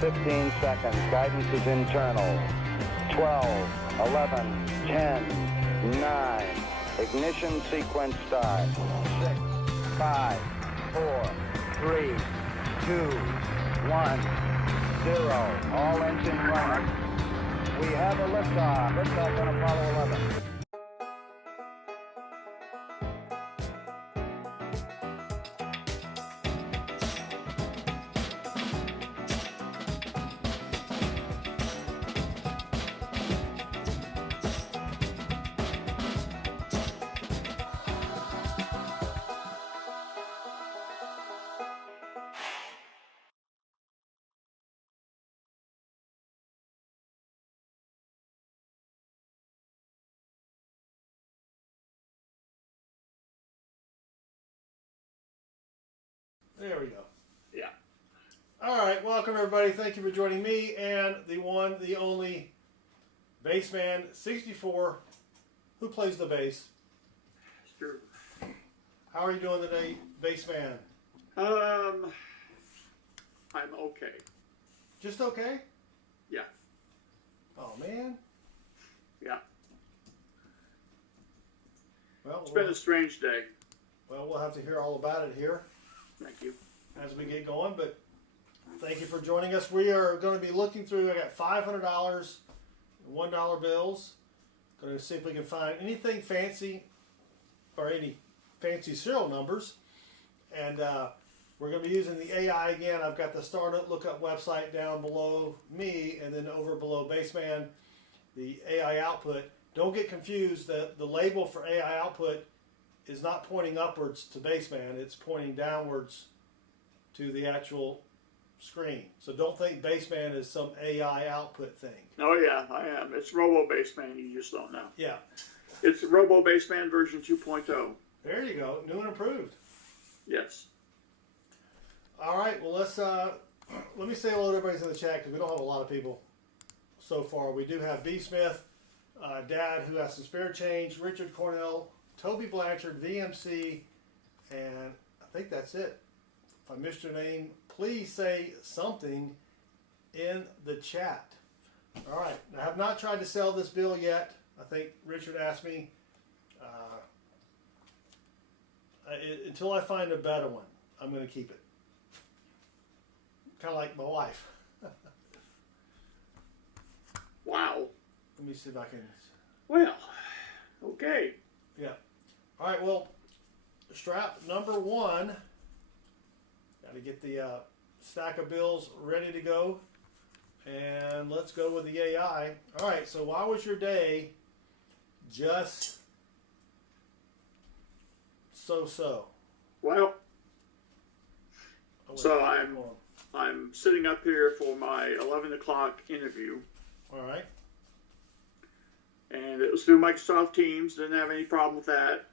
15 seconds. Guidance is internal. 12, 11, 10, 9. Ignition sequence start. 6, 5, 4, 3, 2, 1, 0. All engines running. We have a liftoff. Liftoff on Apollo 11. There we go. Yeah. All right, welcome everybody. Thank you for joining me and the one, the only Bassman 64 who plays the bass. Sure. How are you doing today, Bassman? I'm okay. Just okay? Yeah. Oh man. Yeah. Well, It's been a strange day. well, we'll have to hear all about it here Thank you. as we get going, but thank you for joining us. We are going to be looking through, I got $500 $1 bills. Going to see if we can find anything fancy or any fancy serial numbers. And we're going to be using the AI again. I've got the Startup Lookup website down below me, and then over below Bassman, the AI output. Don't get confused. The label for AI output is not pointing upwards to Bassman. It's pointing downwards to the actual screen. So don't think Bassman is some AI output thing. Oh yeah, I am. It's Robo Bassman. You just don't know. Yeah. It's Robo Bassman version 2.0. There you go. New and improved. Yes. All right. Well, let me say hello to everybody's in the chat because we don't have a lot of people so far. We do have B. Smith, Dad, who has some spare change, Richard Cornell, Toby Blanchard, VMC, and I think that's it. If I missed your name, please say something in the chat. All right. I have not tried to sell this bill yet. I think Richard asked me. Until I find a better one, I'm going to keep it. Kind of like my wife. Wow. Let me see if I can. Well, okay. Yeah. All right. Well, strap number one. Got to get the stack of bills ready to go. And let's go with the AI. All right. So why was your day just so-so? Well, Oh, wait, so hold on. I'm sitting up here for my 11 o'clock interview, All right. and it was through Microsoft Teams. Didn't have any problem with that.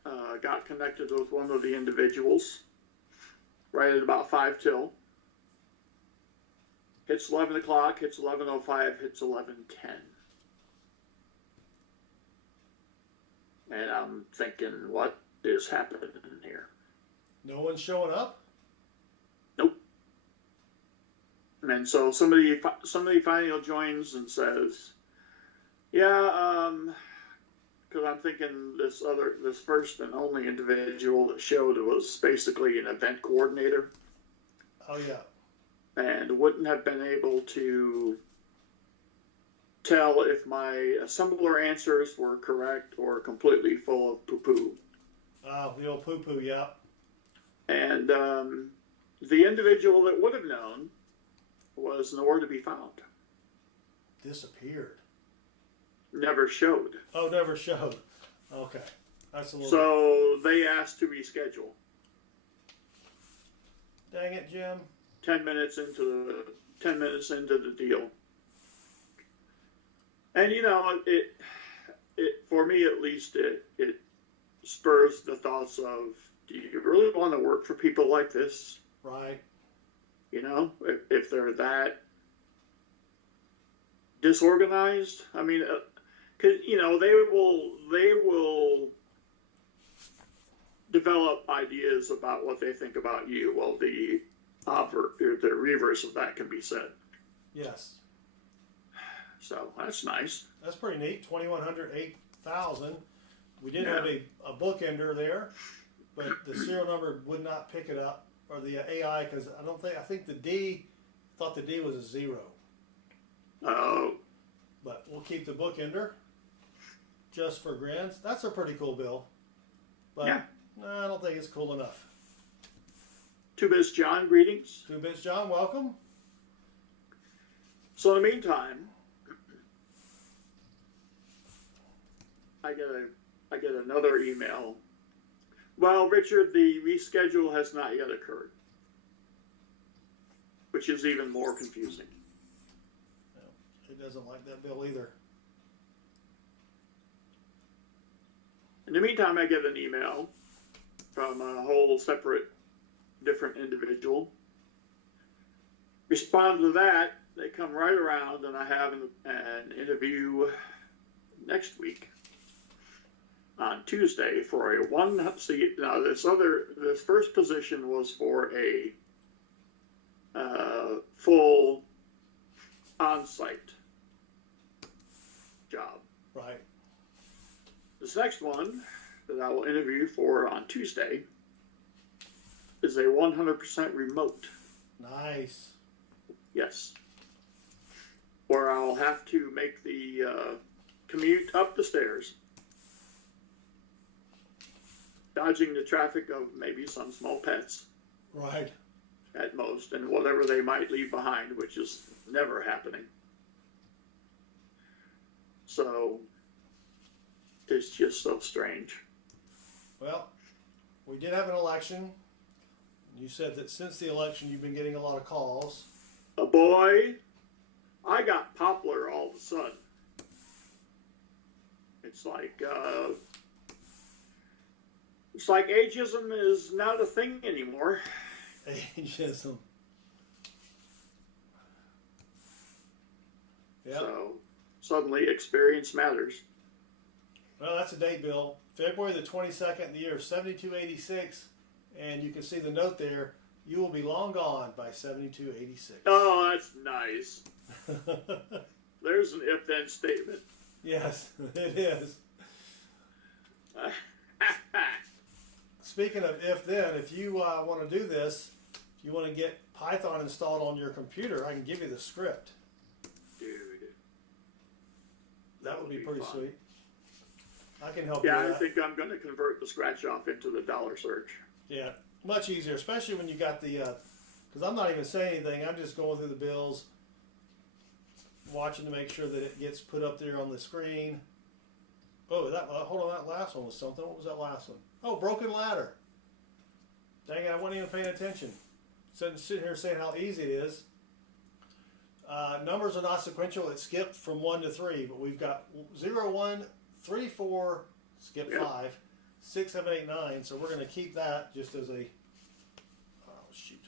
Got connected with one of the individuals right at about 5 till. Hits 11 o'clock, hits 11:05, hits 11:10. And I'm thinking, what is happening here? No one's showing up? Nope. And so somebody finally joins and says, yeah, because I'm thinking this first and only individual that showed was basically an event coordinator. Oh, yeah. And wouldn't have been able to tell if my assembler answers were correct or completely full of poo-poo. Oh, the old poo-poo, yeah. And the individual that would have known was nowhere to be found. Disappeared. Never showed. Oh, never showed. Okay. That's a little So they asked to reschedule. Dang it, Jim. 10 minutes into the deal. And you know, it for me at least, it spurs the thoughts of, do you really want to work for people like this? Right. You know, if they're that disorganized. I mean, because you know they will develop ideas about what they think about you. Well, the reverse of that can be said. Yes. So that's nice. That's pretty neat. 2,100, 8,000. We did have a bookender there, but the serial number would not pick it up, or the AI, because I think the D thought the D was a 0. Oh. But we'll keep the bookender just for grins. That's a pretty cool bill. But yeah. I don't think it's cool enough. 2Biz John, greetings. 2Biz John, welcome. So in the meantime, I get another email. Well, Richard, the reschedule has not yet occurred, which is even more confusing. It doesn't like that bill either. In the meantime, I get an email from a whole separate, different individual. Respond to that, they come right around, and I have an interview next week on Tuesday for a one. See, now this first position was for a full on-site job. Right. This next one that I will interview for on Tuesday is a 100% remote. Nice. Yes. Where I'll have to make the commute up the stairs, dodging the traffic of maybe some small pets. Right. At most, and whatever they might leave behind, which is never happening. So it's just so strange. Well, we did have an election. You said that since the election you've been getting a lot of calls. Boy, I got popular all of a sudden. It's like ageism is not a thing anymore. Ageism. Yep. So suddenly experience matters. Well, that's a date, Bill. February the 22nd, the year of 7286, and you can see the note there. You will be long gone by 7286. Oh, that's nice. There's an if-then statement. Yes, it is. Speaking of if-then, if you want to do this, if you want to get Python installed on your computer, I can give you the script. Dude. That would be pretty sweet. I can help you Yeah, with I that. think I'm going to convert the scratch off into the dollar search. Yeah, much easier, especially when you got the, because I'm not even saying anything, I'm just going through the bills, watching to make sure that it gets put up there on the screen. Oh, hold on, that last one was something. What was that last one? Oh, broken ladder. Dang it, I wasn't even paying attention. Sitting here saying how easy it is. Numbers are not sequential. It skipped from 1 to 3, but we've got 0, 1, 3, 4, skip 5, 6, 7, 8, 9. So we're going to keep that just as a, oh shoot.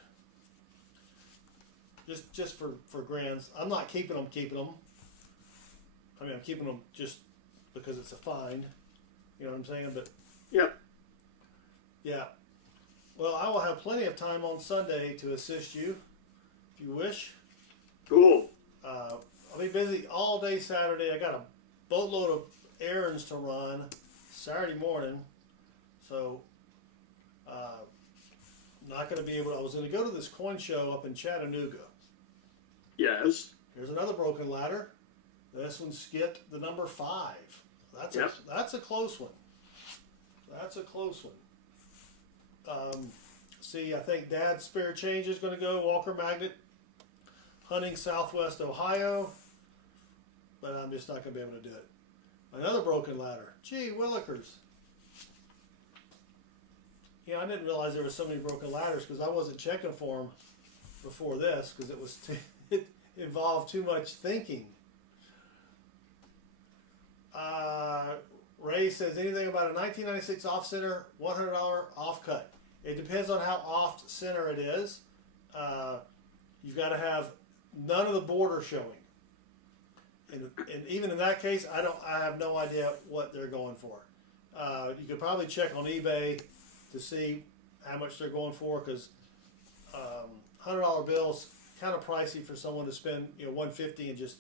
Just for grins. I'm not keeping them. I mean, I'm keeping them just because it's a find. You know what I'm saying? But Yep. yeah. Well, I will have plenty of time on Sunday to assist you, if you wish. Cool. I'll be busy all day Saturday. I got a boatload of errands to run Saturday morning, so not going to be able to. I was going to go to this coin show up in Chattanooga. Yes. Here's another broken ladder. This one skipped the number 5. That's a close one. That's a close one. See, I think Dad's spare change is going to go Walker Magnet hunting Southwest Ohio, but I'm just not going to be able to do it. Another broken ladder. Gee, Willikers. Yeah, I didn't realize there were so many broken ladders because I wasn't checking for them before this because it involved too much thinking. Ray says anything about a 1996 off center $100 off cut. It depends on how off center it is. You've got to have none of the border showing. And even in that case, I have no idea what they're going for. You could probably check on eBay to see how much they're going for because $100 bills kind of pricey for someone to spend $150 and just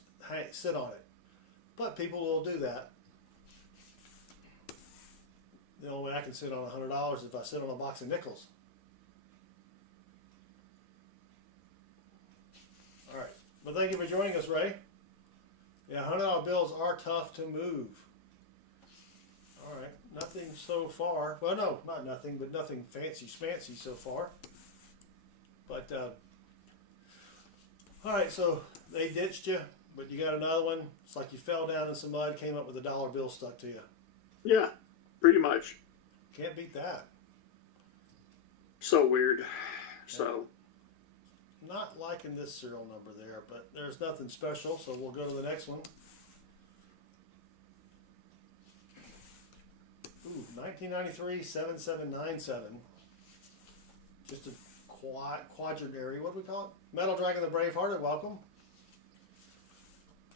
sit on it. But people will do that. The only way I can sit on $100 is if I sit on a box of nickels. All right. But thank you for joining us, Ray. Yeah, $100 bills are tough to move. All right. Nothing so far. Well, no, not nothing, but nothing fancy schmancy so far. But, all right, so they ditched you, but you got another one. It's like you fell down in some mud, came up with a dollar bill stuck to you. Yeah, pretty much. Can't beat that. So weird. Yeah. So. Not liking this serial number there, but there's nothing special, so we'll go to the next one. Ooh, 1993 7797. Just a quaternary, what do we call it? Metal Dragon the Bravehearted, welcome.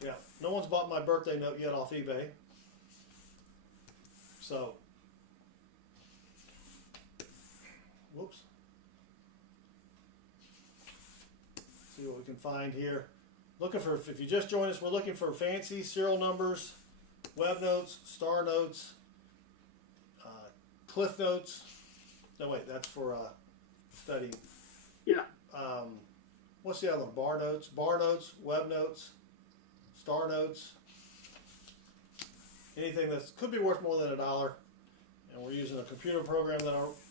Yeah, no one's bought my birthday note yet off eBay. So, whoops. See what we can find here. Looking for, if you just joined us, we're looking for fancy serial numbers, web notes, star notes, cliff notes. No, wait, that's for studying. Yeah. What's the other one? Bar notes, web notes, star notes. Anything that could be worth more than $1. And we're using a computer program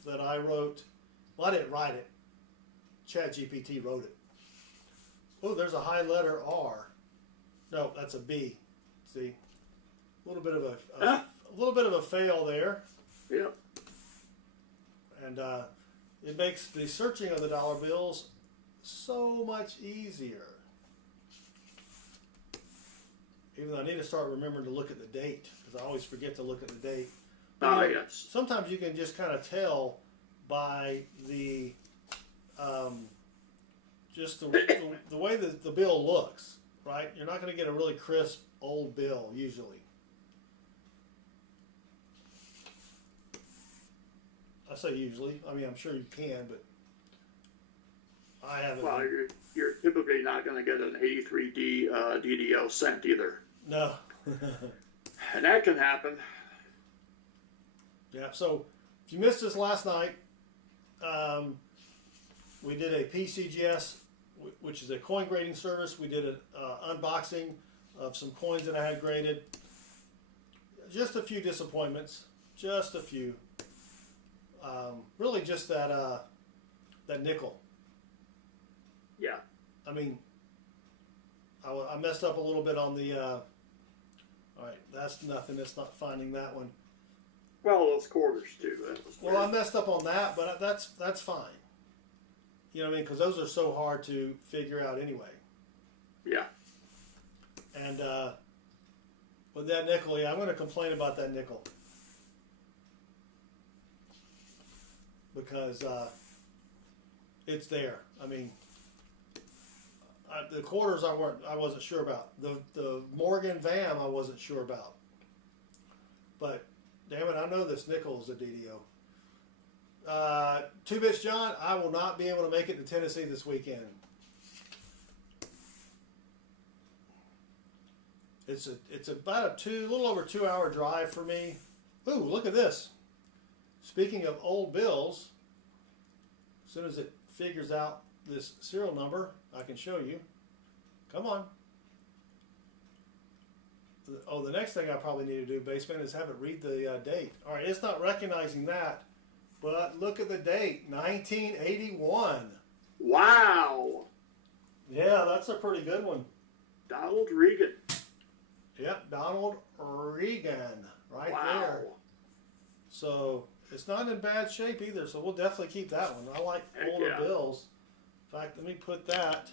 that I wrote. Well, I didn't write it. ChatGPT wrote it. Oh, there's a high letter R. No, that's a B. See, a little bit of a fail there. Yep. And it makes the searching of the dollar bills so much easier. Even though I need to start remembering to look at the date, because I always forget to look at the date. Oh, yes. Sometimes you can just kind of tell by the just the way that the bill looks, right? You're not going to get a really crisp old bill usually. I say usually. I mean, I'm sure you can, but I haven't. Well, you're typically not going to get an 83D DDL cent either. No. And that can happen. Yeah. So if you missed us last night, we did a PCGS, which is a coin grading service. We did an unboxing of some coins that I had graded. Just a few disappointments. Just a few. Really just that nickel. Yeah. I mean, I messed up a little bit on the, all right, that's nothing. It's not finding that one. Well, those quarters too. That was Well, I messed up on that, but that's fine. You know what I mean? Because those are so hard to figure out anyway. Yeah. And with that nickel, yeah, I'm going to complain about that nickel. Because it's there. I mean, the quarters I wasn't sure about. The Morgan VAM I wasn't sure about. But damn it, I know this nickel is a DDO. 2 Bits John, I will not be able to make it to Tennessee this weekend. It's about a little over 2 hour drive for me. Ooh, look at this. Speaking of old bills, as soon as it figures out this serial number, I can show you. Come on. Oh, the next thing I probably need to do, Baseman, is have it read the date. All right, it's not recognizing that, but look at the date, 1981. Wow. Yeah, that's a pretty good one. Donald Regan. Yep, Donald Regan, right Wow. there. So it's not in bad shape either, so we'll definitely keep that one. I like Heck older yeah. bills. In fact, let me put that.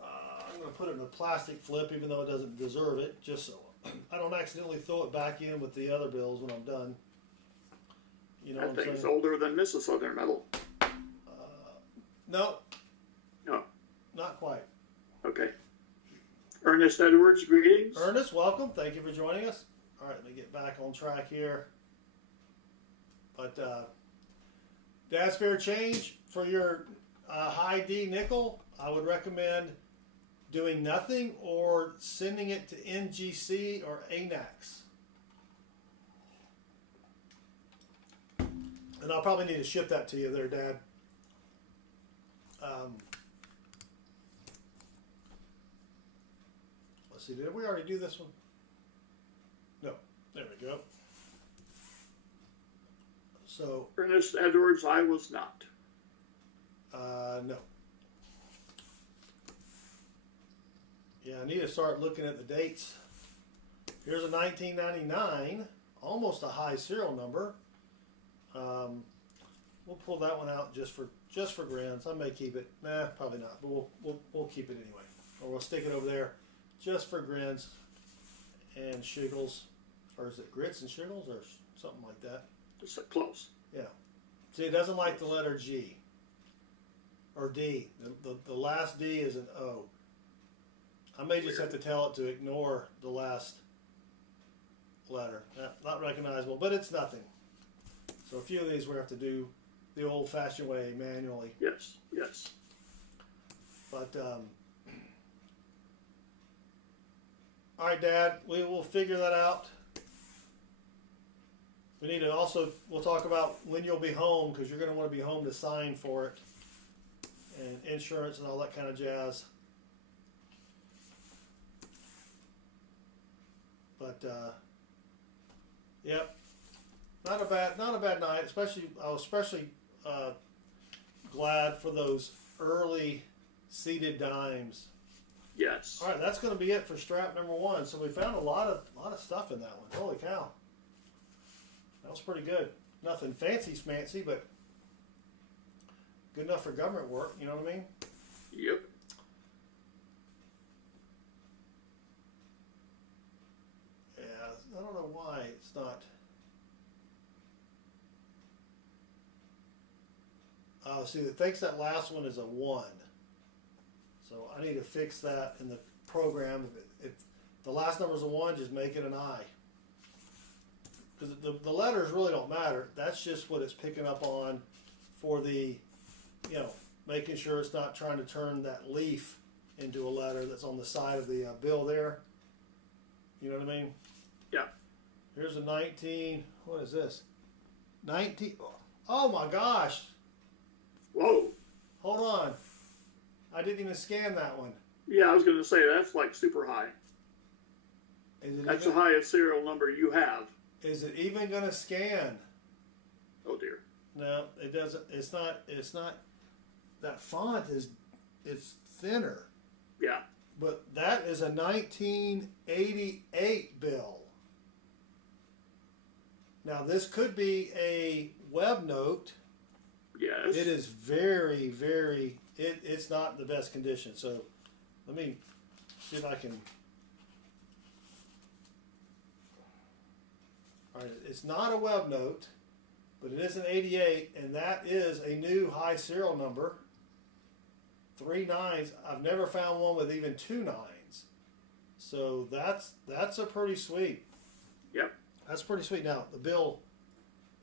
I'm going to put it in a plastic flip, even though it doesn't deserve it, just so I don't accidentally throw it back in with the other bills when I'm done. You know That what I'm thing's saying? older than Mrs. Southern Metal. No, No. not quite. Okay. Ernest Edwards, greetings. Ernest, welcome. Thank you for joining us. All right, let me get back on track here. But Dad's Fair Change for your high D nickel, I would recommend doing nothing or sending it to NGC or ANAX. And I'll probably need to ship that to you there, Dad. Let's see, did we already do this one? No, there we go. So, Ernest Edwards, I was not. no. Yeah, I need to start looking at the dates. Here's a 1999, almost a high serial number. We'll pull that one out just for grins. I may keep it. Nah, probably not. But we'll keep it anyway, or we'll stick it over there just for grins and shiggles, or is it grits and shiggles or something like that? Just close. Yeah. See, it doesn't like the letter G or D. The last D is an O. I may just have to tell it to ignore the last letter. Not recognizable, but it's nothing. So a few of these we have to do the old-fashioned way, manually. Yes, yes. But, all right, Dad, we will figure that out. We need to also, we'll talk about when you'll be home, because you're going to want to be home to sign for it. And insurance and all that kind of jazz. But, yep. Not a bad night. I was especially glad for those early seeded dimes. Yes. All right, that's going to be it for strap number 1. So we found a lot of stuff in that one. Holy cow! That was pretty good. Nothing fancy smancy, but good enough for government work. You know what I mean? Yep. Yeah, I don't know why it's not. See, it thinks that last one is a 1. So I need to fix that in the program. If the last number is a 1, just make it an I. Because the letters really don't matter. That's just what it's picking up on for the, making sure it's not trying to turn that leaf into a letter that's on the side of the bill there. You know what I mean? Yeah. Here's a 19. What is this? 19. Oh my gosh. Whoa. Hold on. I didn't even scan that one. Yeah, I was going to say, that's like super high. That's the highest serial number you have. Is it even going to scan? Oh dear. No, it doesn't. It's not. That font it's thinner. Yeah. But that is a 1988 bill. Now this could be a web note. Yes. It is very, very. It's not in the best condition. So let me see if I can. All right, it's not a web note, but it is an 88, and that is a new high serial number. 3 9s. I've never found one with even 2 9s. So that's a pretty sweet. Yep. That's pretty sweet. Now the bill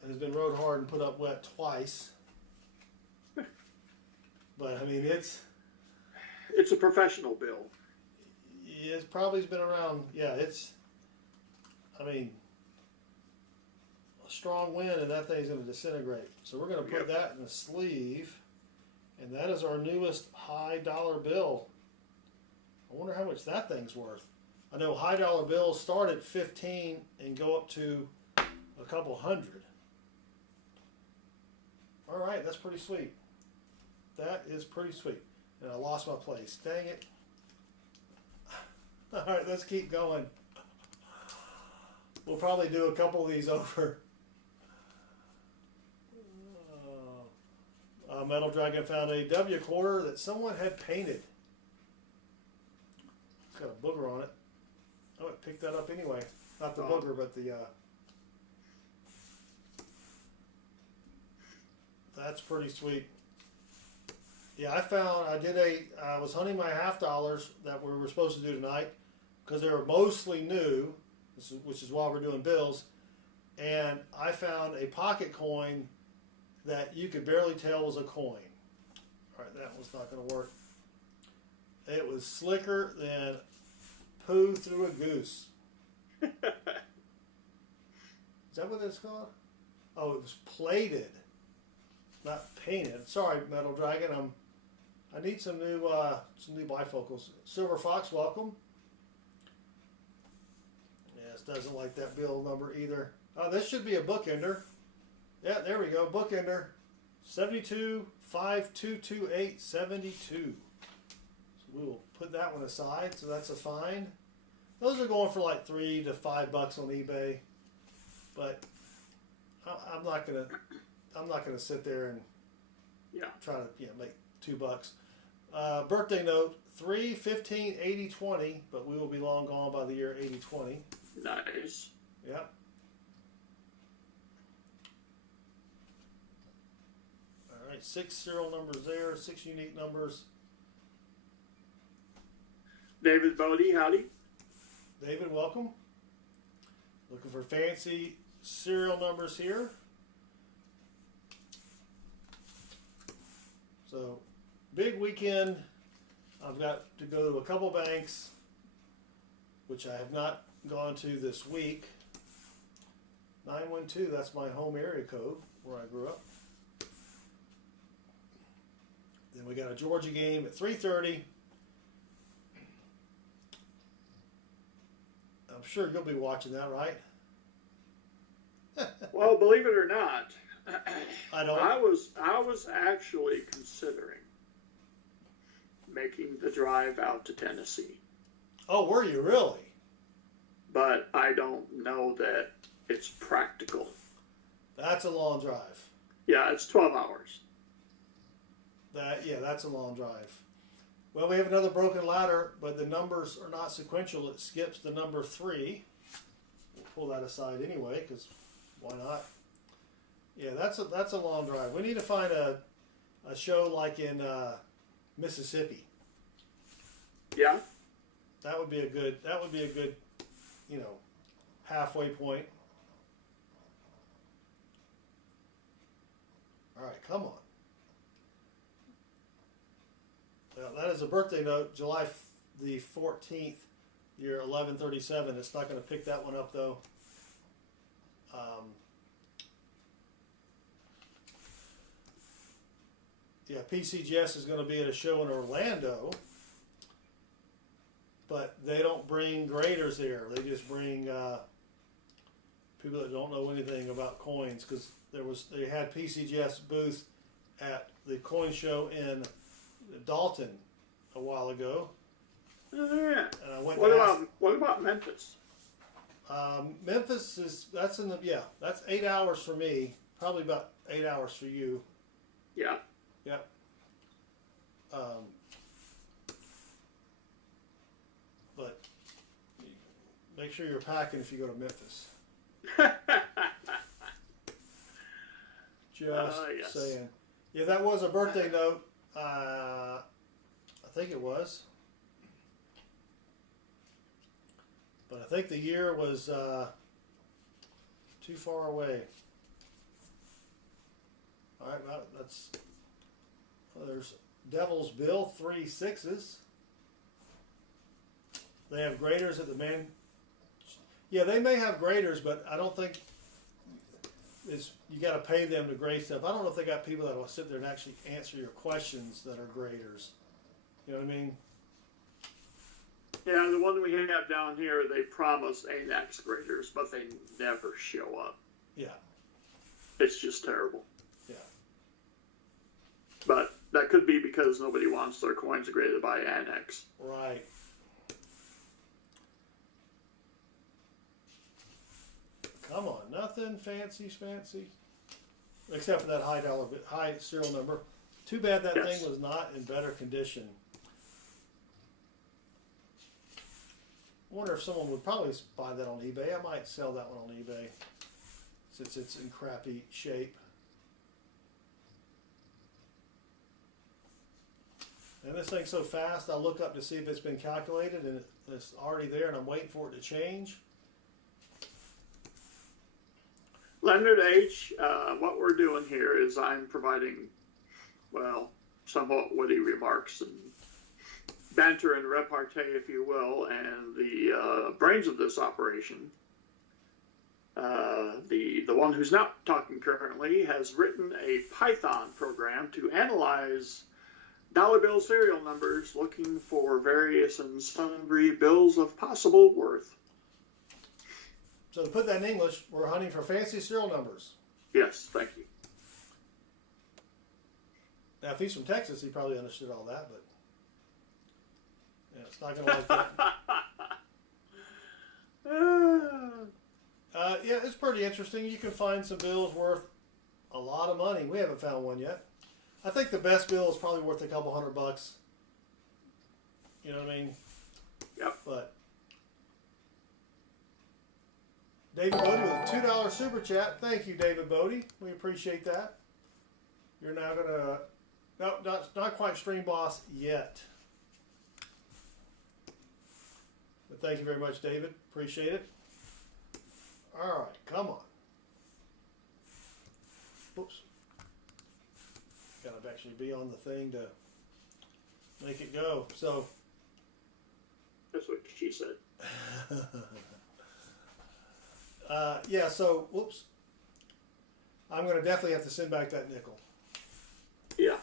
has been rode hard and put up wet twice. But I mean, it's a professional bill. It's probably been around. Yeah, I mean, a strong wind and that thing's going to disintegrate. So we're going to put that in a sleeve, and that is our newest high dollar bill. I wonder how much that thing's worth. I know high dollar bills start at 15 and go up to a couple hundred. All right, that's pretty sweet. That is pretty sweet. And I lost my place. Dang it. All right, let's keep going. We'll probably do a couple of these over. Metal Dragon found a W quarter that someone had painted. It's got a booger on it. I would pick that up anyway. Not the booger, but the... That's pretty sweet. Yeah, I was hunting my half dollars that we were supposed to do tonight because they were mostly new, which is why we're doing bills. And I found a pocket coin that you could barely tell was a coin. All right, that one's not going to work. It was slicker than poo through a goose. Is that what it's called? Oh, it was plated, not painted. Sorry, Metal Dragon. I need some new bifocals. Silver Fox, welcome. Yes, doesn't like that bill number either. Oh, this should be a bookender. Yeah, there we go, bookender. 72522872. So we will put that one aside. So that's a find. Those are going for like $3 to $5 on eBay, but I'm not gonna sit there and try to make $2. Birthday note 3/15/80/20, but we will be long gone by the year 80/20. Nice. Yep. All right, 6 serial numbers there, 6 unique numbers. David Bodie, howdy. David, welcome. Looking for fancy serial numbers here. So, big weekend. I've got to go to a couple banks, which I have not gone to this week. 912, that's my home area code where I grew up. Then we got a Georgia game at 3:30. I'm sure you'll be watching that, right? Well, believe it or not, I don't. I was actually considering making the drive out to Tennessee, Oh, were you really? but I don't know that it's practical. That's a long drive. Yeah, it's 12 hours. That's a long drive. Well, we have another broken ladder, but the numbers are not sequential. It skips the number 3. We'll pull that aside anyway, because why not? Yeah, that's a long drive. We need to find a show like in Mississippi. Yeah, That would be a good halfway point. All right, come on. Well, that is a birthday note, July the 14th, year 1137. It's not going to pick that one up though. PCGS is going to be at a show in Orlando, but they don't bring graders there. They just bring people that don't know anything about coins, because they had PCGS booth at the coin show in Dalton a while ago. oh, yeah. And I went. What about Memphis? Memphis that's 8 hours for me. Probably about 8 hours for you. Yeah. Yep. But make sure you're packing if you go to Memphis. Just Yes. saying. Yeah, that was a birthday note. I think it was. But I think the year was too far away. All right, well, there's Devil's Bill, 3 6s. They have graders at the main. Yeah, they may have graders, but I don't think you got to pay them to grade stuff. I don't know if they got people that will sit there and actually answer your questions that are graders. You know what I mean? Yeah, the one we have down here, they promise ANAX graders, but they never show up. Yeah. It's just terrible. Yeah. But that could be because nobody wants their coins graded by ANAX. Right. Come on, nothing fancy, except for that high serial number. Too bad that Yes. thing was not in better condition. I wonder if someone would probably buy that on eBay. I might sell that one on eBay since it's in crappy shape. And this thing's so fast, I'll look up to see if it's been calculated, and it's already there, and I'm waiting for it to change. Leonard H., what we're doing here is I'm providing, well, somewhat witty remarks and banter and repartee, if you will. And the brains of this operation, the one who's not talking currently, has written a Python program to analyze dollar bill serial numbers, looking for various and sundry bills of possible worth. So to put that in English, we're hunting for fancy serial numbers. Yes, thank you. Now, if he's from Texas, he probably understood all that, but yeah, it's not going to like that. Yeah, it's pretty interesting. You can find some bills worth a lot of money. We haven't found one yet. I think the best bill is probably worth a couple $100. You know what I mean? Yep. But David Bodie with a $2 super chat. Thank you, David Bodie. We appreciate that. You're now going to... No, not quite Stream Boss yet. But thank you very much, David. Appreciate it. All right, come on. Oops. Got to actually be on the thing to make it go. So. That's what she said. Yeah, so, whoops. I'm going to definitely have to send back that nickel. Yeah.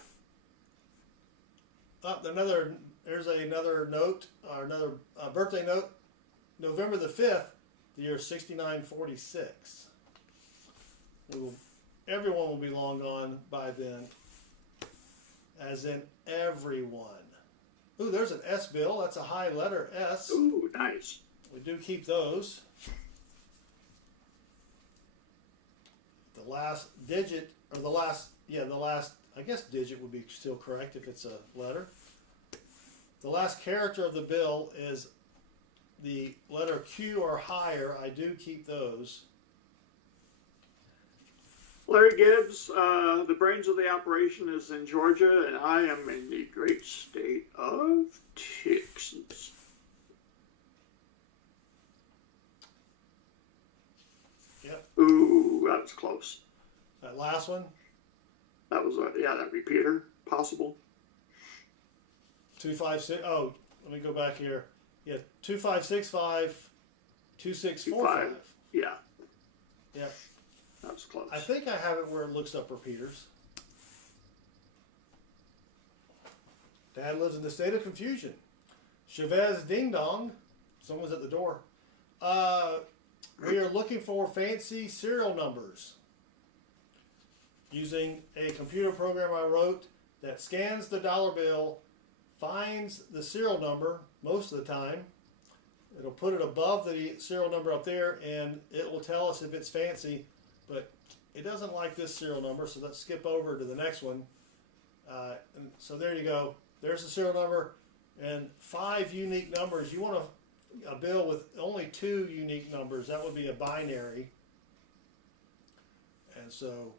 There's another note, or another birthday note. November the 5th, the year 6946. Everyone will be long gone by then. As in everyone. Ooh, there's an S bill. That's a high letter S. Ooh, nice. We do keep those. The last digit, or the last, I guess digit would be still correct if it's a letter. The last character of the bill is the letter Q or higher. I do keep those. Larry Gibbs, the brains of the operation is in Georgia, and I am in the great state of Texas. Yep. Ooh, that was close. That last one? That was, that repeater, possible. 256. Oh, let me go back here. Yeah, 2565 2645. Yeah. Yep. That was close. I think I have it where it looks up repeaters. Dad lives in the state of confusion. Chavez Ding Dong. Someone's at the door. We are looking for fancy serial numbers using a computer program I wrote that scans the dollar bill, finds the serial number most of the time. It'll put it above the serial number up there, and it will tell us if it's fancy. But it doesn't like this serial number, so let's skip over to the next one. And so there you go. There's the serial number and 5 unique numbers. You want a bill with only 2 unique numbers. That would be a binary. And so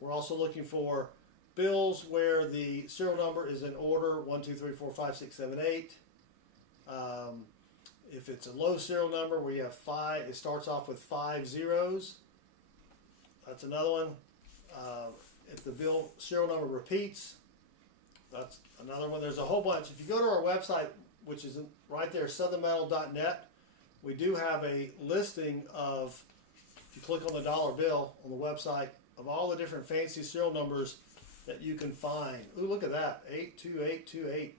we're also looking for bills where the serial number is in order 1, 2, 3, 4, 5, 6, 7, 8. If it's a low serial number where you have 5, it starts off with 5 zeros. That's another one. If the bill serial number repeats, that's another one. There's a whole bunch. If you go to our website, which is right there, southernmetal.net, we do have a listing of, if you click on the dollar bill on the website, of all the different fancy serial numbers that you can find. Ooh, look at that. 82828.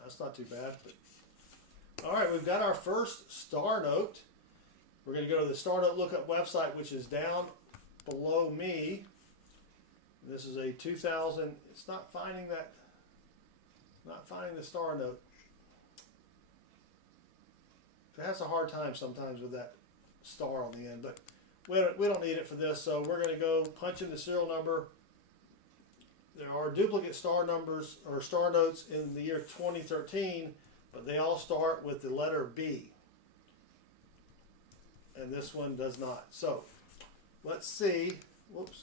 That's not too bad. But. All right, we've got our first star note. We're going to go to the Star Note Lookup website, which is down below me. This is a 2000. It's not finding that. Not finding the star note. It has a hard time sometimes with that star on the end, but we don't need it for this. So we're going to go punch in the serial number. There are duplicate star numbers or star notes in the year 2013, but they all start with the letter B. And this one does not. So let's see, whoops,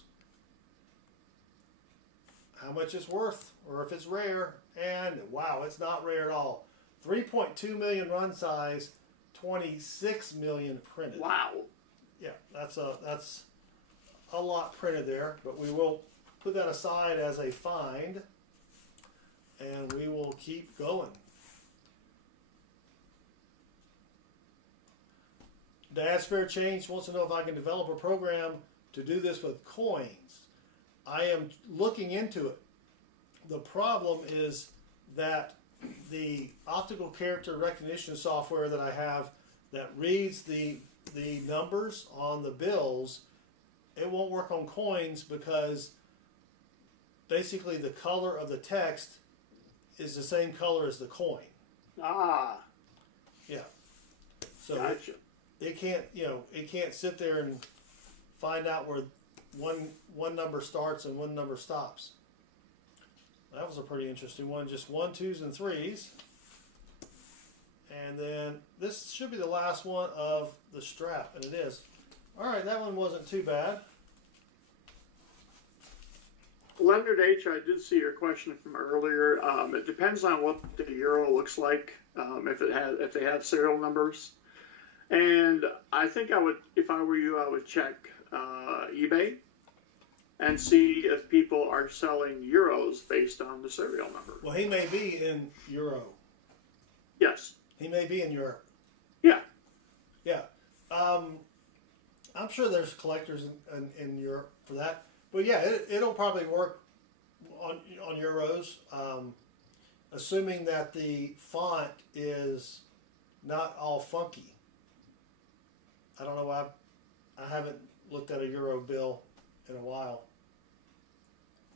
how much it's worth or if it's rare. And wow, it's not rare at all. 3.2 million run size, 26 million printed. Wow. Yeah, that's a lot printed there, but we will put that aside as a find, and we will keep going. Dad's Fair Change wants to know if I can develop a program to do this with coins. I am looking into it. The problem is that the optical character recognition software that I have that reads the numbers on the bills, it won't work on coins because basically the color of the text is the same color as the coin. Ah. Yeah. So Gotcha. it can't, it can't sit there and find out where one number starts and one number stops. That was a pretty interesting one. Just 1s, 2s, and 3s. And then this should be the last one of the strap, and it is. All right, that one wasn't too bad. Leonard H., I did see your question from earlier. It depends on what the euro looks like, if they have serial numbers. And I think I would, if I were you, I would check eBay and see if people are selling euros based on the serial number. Well, he may be in euro. Yes. He may be in Europe. Yeah. Yeah. I'm sure there's collectors in Europe for that. But yeah, it'll probably work on euros, assuming that the font is not all funky. I don't know. I haven't looked at a euro bill in a while.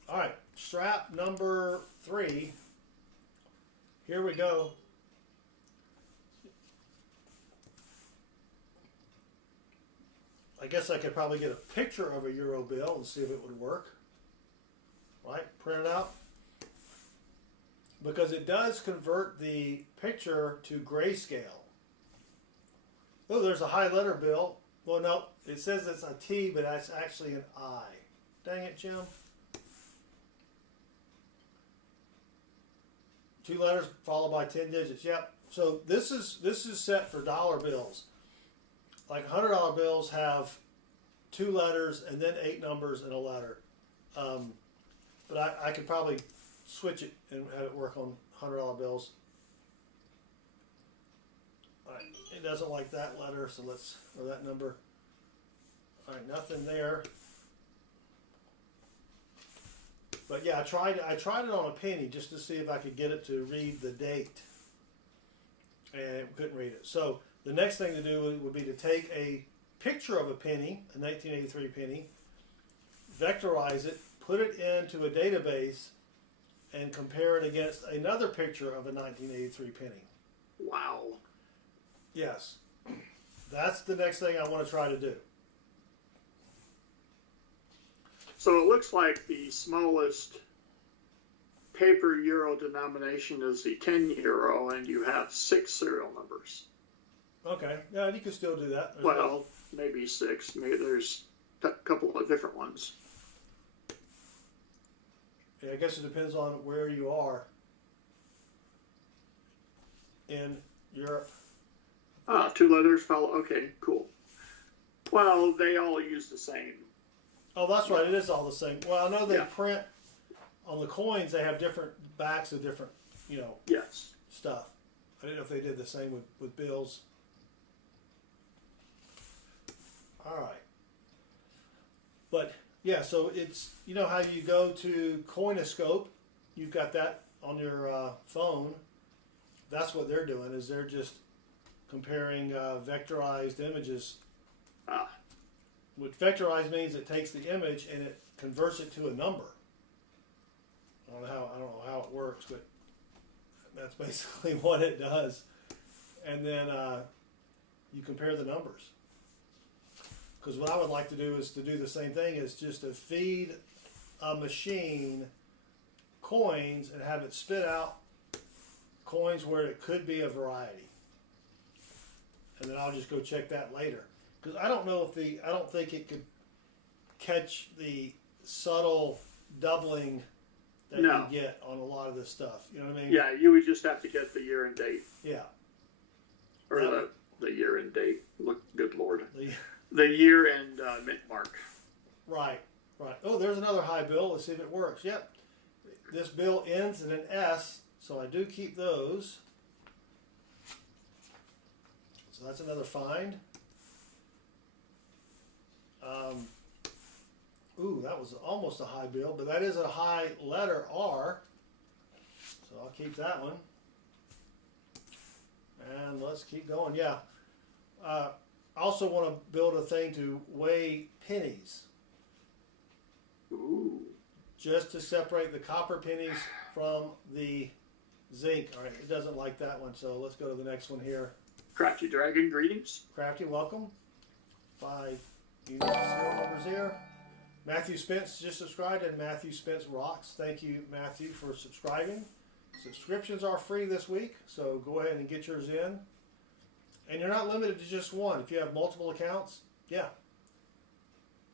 All right, strap number 3. Here we go. I guess I could probably get a picture of a euro bill and see if it would work. Right, print it out. Because it does convert the picture to grayscale. Oh, there's a high letter bill. Well, no, it says it's a T, but that's actually an I. Dang it, Jim. 2 letters followed by 10 digits. Yep. So this is set for dollar bills. Like $100 bills have 2 letters and then 8 numbers and a letter. But I could probably switch it and have it work on $100 bills. All right, it doesn't like that letter, so or that number. All right, nothing there. But yeah, I tried it on a penny just to see if I could get it to read the date, and it couldn't read it. So the next thing to do would be to take a picture of a penny, a 1983 penny, vectorize it, put it into a database, and compare it against another picture of a 1983 penny. Wow. Yes. That's the next thing I want to try to do. So it looks like the smallest paper euro denomination is the 10 euro, and you have 6 serial numbers. Okay. Yeah, you can still do that. Well, maybe 6. Maybe there's a couple of different ones. Yeah, I guess it depends on where you are in Europe. 2 letters follow. Okay, cool. Well, they all use the same. Oh, that's right. It is all the same. Well, I know they Yeah. print on the coins. They have different backs of different, Yes. stuff. I didn't know if they did the same with bills. All right. But yeah, so it's, how you go to Coinoscope. You've got that on your phone. That's what they're doing. Is they're just comparing vectorized images. Ah. What vectorized means it takes the image and it converts it to a number. I don't know how it works, but that's basically what it does. And then you compare the numbers. Because what I would like to do is to do the same thing, is just to feed a machine coins and have it spit out coins where it could be a variety. And then I'll just go check that later. Because I don't think it could catch the subtle doubling that you get on a lot of this stuff. You know what I mean? Yeah, you would just have to get the year and date. Yeah. Or the year and date. Look, good Lord. The year and mint mark. Right. Right. Oh, there's another high bill. Let's see if it works. Yep. This bill ends in an S, so I do keep those. So that's another find. Ooh, that was almost a high bill, but that is a high letter R. So I'll keep that one. And let's keep going. Yeah. I also want to build a thing to weigh pennies. Ooh. Just to separate the copper pennies from the zinc. All right, it doesn't like that one, so let's go to the next one here. Crafty Dragon, greetings. Crafty, welcome. 5 unique serial numbers here. Matthew Spence just subscribed, and Matthew Spence rocks. Thank you, Matthew, for subscribing. Subscriptions are free this week, so go ahead and get yours in. And you're not limited to just one. If you have multiple accounts, yeah,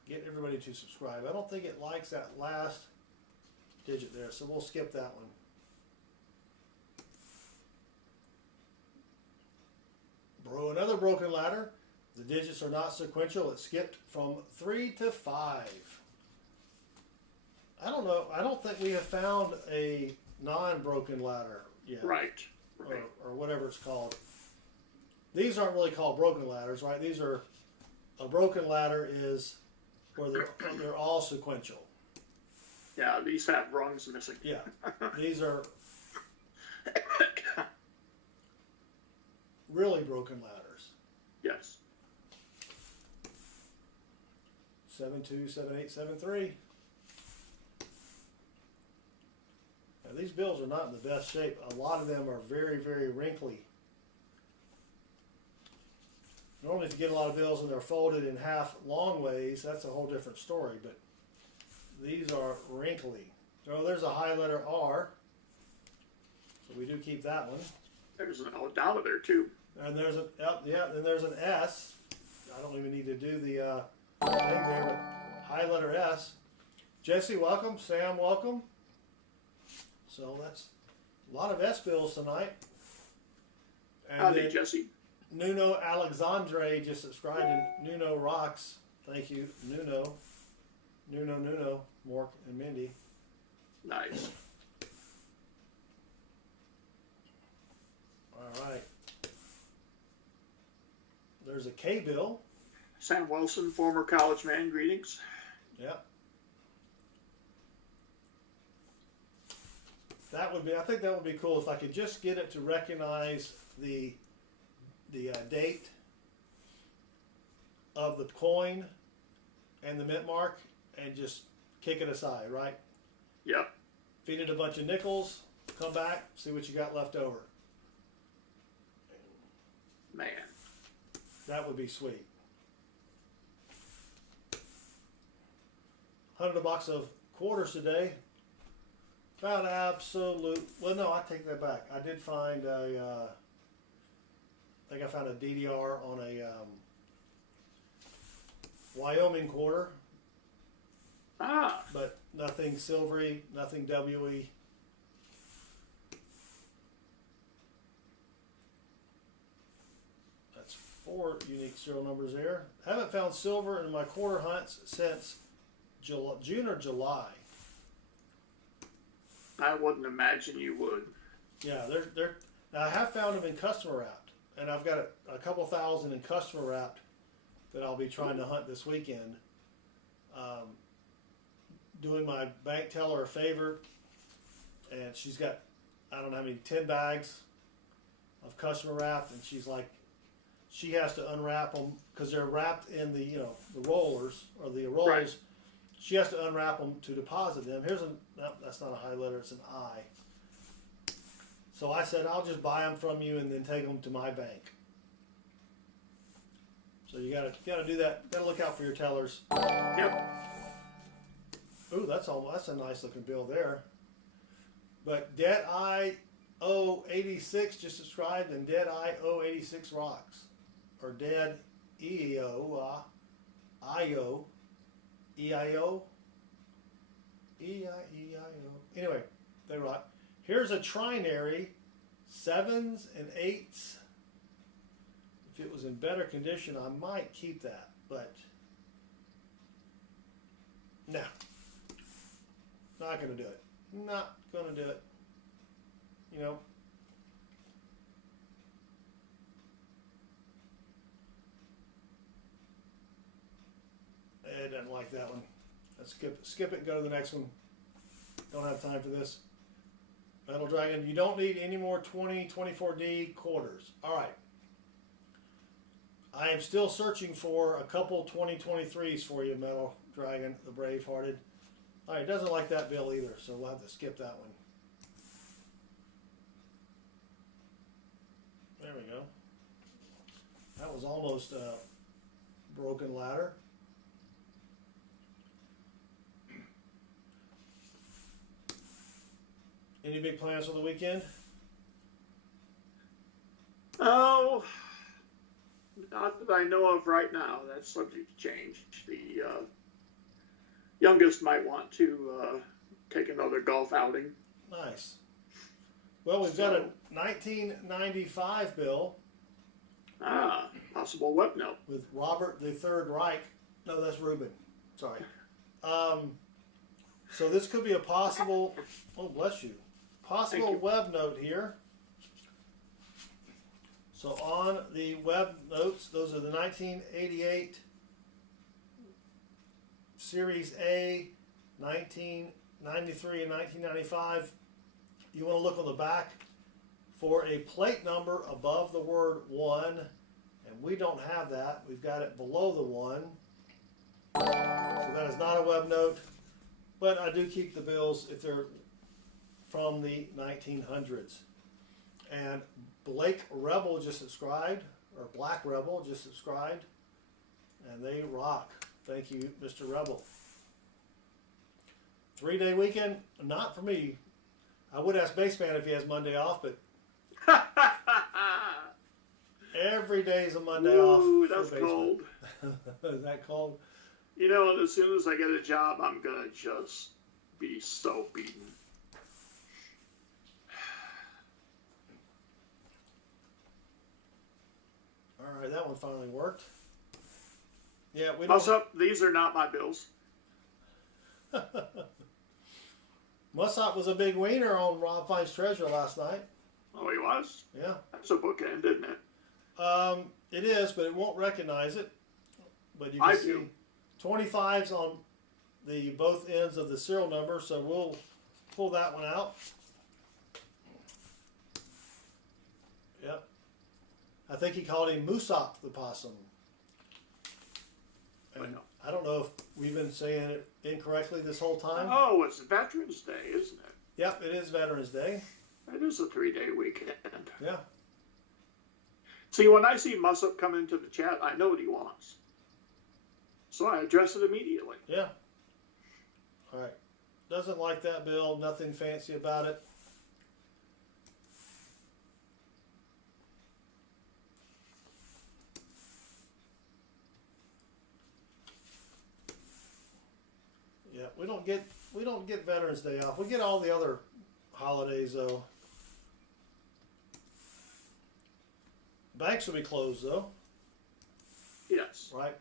get everybody to subscribe. I don't think it likes that last digit there, so we'll skip that one. Another broken ladder. The digits are not sequential. It skipped from 3 to 5. I don't know. I don't think we have found a non-broken ladder yet. Right. Or whatever it's called. These aren't really called broken ladders, right? These are, a broken ladder is where they're all sequential. Yeah, these have rungs missing. Yeah, these are really broken ladders. Yes. 7-2, 7-8, 7-3. Now these bills are not in the best shape. A lot of them are very, very wrinkly. Normally if you get a lot of bills and they're folded in half long ways, that's a whole different story, but these are wrinkly. Oh, there's a high letter R, so we do keep that one. There's an old dollar there too. And there's a, yeah, then there's an S. I don't even need to do the thing there, but high letter S. Jesse, welcome. Sam, welcome. So that's a lot of S bills tonight. And Howdy, Jesse. Nuno Alexandre just subscribed, and Nuno rocks. Thank you, Nuno. Nuno, Mork and Mindy. Nice. All right. There's a K bill. Sam Wilson, former college man, greetings. Yep. That would be. I think that would be cool if I could just get it to recognize the date of the coin and the mint mark, and just kick it aside, right? Yep. Feed it a bunch of nickels. Come back, see what you got left over. Man. That would be sweet. 100 box of quarters today. About absolute. Well, no, I take that back. I did find a. I think I found a DDR on a Wyoming quarter. Ah. But nothing silvery, nothing WE. That's 4 unique serial numbers there. Haven't found silver in my quarter hunts since June or July. I wouldn't imagine you would. Yeah, they're. Now I have found them in customer wrapped, and I've got a couple thousand in customer wrapped that I'll be trying to hunt this weekend. Doing my bank teller a favor, and she's got, I don't know how many, 10 bags of customer wrapped, and she's like, she has to unwrap them because they're wrapped in the, the rollers or the rolls. Right. She has to unwrap them to deposit them. Here's no, that's not a high letter, it's an I. So I said, I'll just buy them from you and then take them to my bank. So you gotta do that. Gotta look out for your tellers. Yep. Ooh, that's a nice looking bill there. But Dead Eye 086 just subscribed, and Dead Eye 086 rocks, or Dead EIO, IO, EIO, EIO. Anyway, they rock. Here's a trinary, 7s and 8s. If it was in better condition, I might keep that, but No. Not going to do it. Not going to do it. You know. It doesn't like that one. Let's skip it and go to the next one. Don't have time for this. Metal Dragon, you don't need any more 24D quarters. All right. I am still searching for a couple 2023s for you, Metal Dragon, the Bravehearted. All right, it doesn't like that bill either, so we'll have to skip that one. There we go. That was almost a broken ladder. Any big plans for the weekend? Oh, not that I know of right now. That's subject to change. The youngest might want to take another golf outing. Nice. Well, we've got a 1995 bill. Ah, possible web note. With Robert the Third Reich. No, that's Reuben. Sorry. So this could be a possible, oh bless you, possible web note here. So on the web notes, those are the 1988 Series A, 1993 and 1995. You want to look on the back for a plate number above the word 1, and we don't have that. We've got it below the 1. So that is not a web note, but I do keep the bills if they're from the 1900s. And Blake Rebel just subscribed, or Black Rebel just subscribed, and they rock. Thank you, Mr. Rebel. 3-day weekend, not for me. I would ask Baseman if he has Monday off, but every day is a Monday off. Ooh, that's cold. Is that cold? You know, as soon as I get a job, I'm going to just be so beaten. All right, that one finally worked. Yeah, we don't... What's up? These are not my bills. Mussop was a big wiener on Rob Finds Treasure last night. Oh, he was? Yeah. That's a bookend, isn't it? It is, but it won't recognize it. But you can see 25s on the both ends of the serial number, so we'll pull that one out. Yep. I think he called him Moosop the possum. And I don't know if we've been saying it incorrectly this whole time. Oh, it's Veterans Day, isn't it? Yep, it is Veterans Day. It is a 3-day weekend. Yeah. See, when I see Mussop come into the chat, I know what he wants. So I address it immediately. Yeah. All right. Doesn't like that bill. Nothing fancy about it. Yeah, we don't get Veterans Day off. We get all the other holidays though. Banks will be closed though. Yes. Right.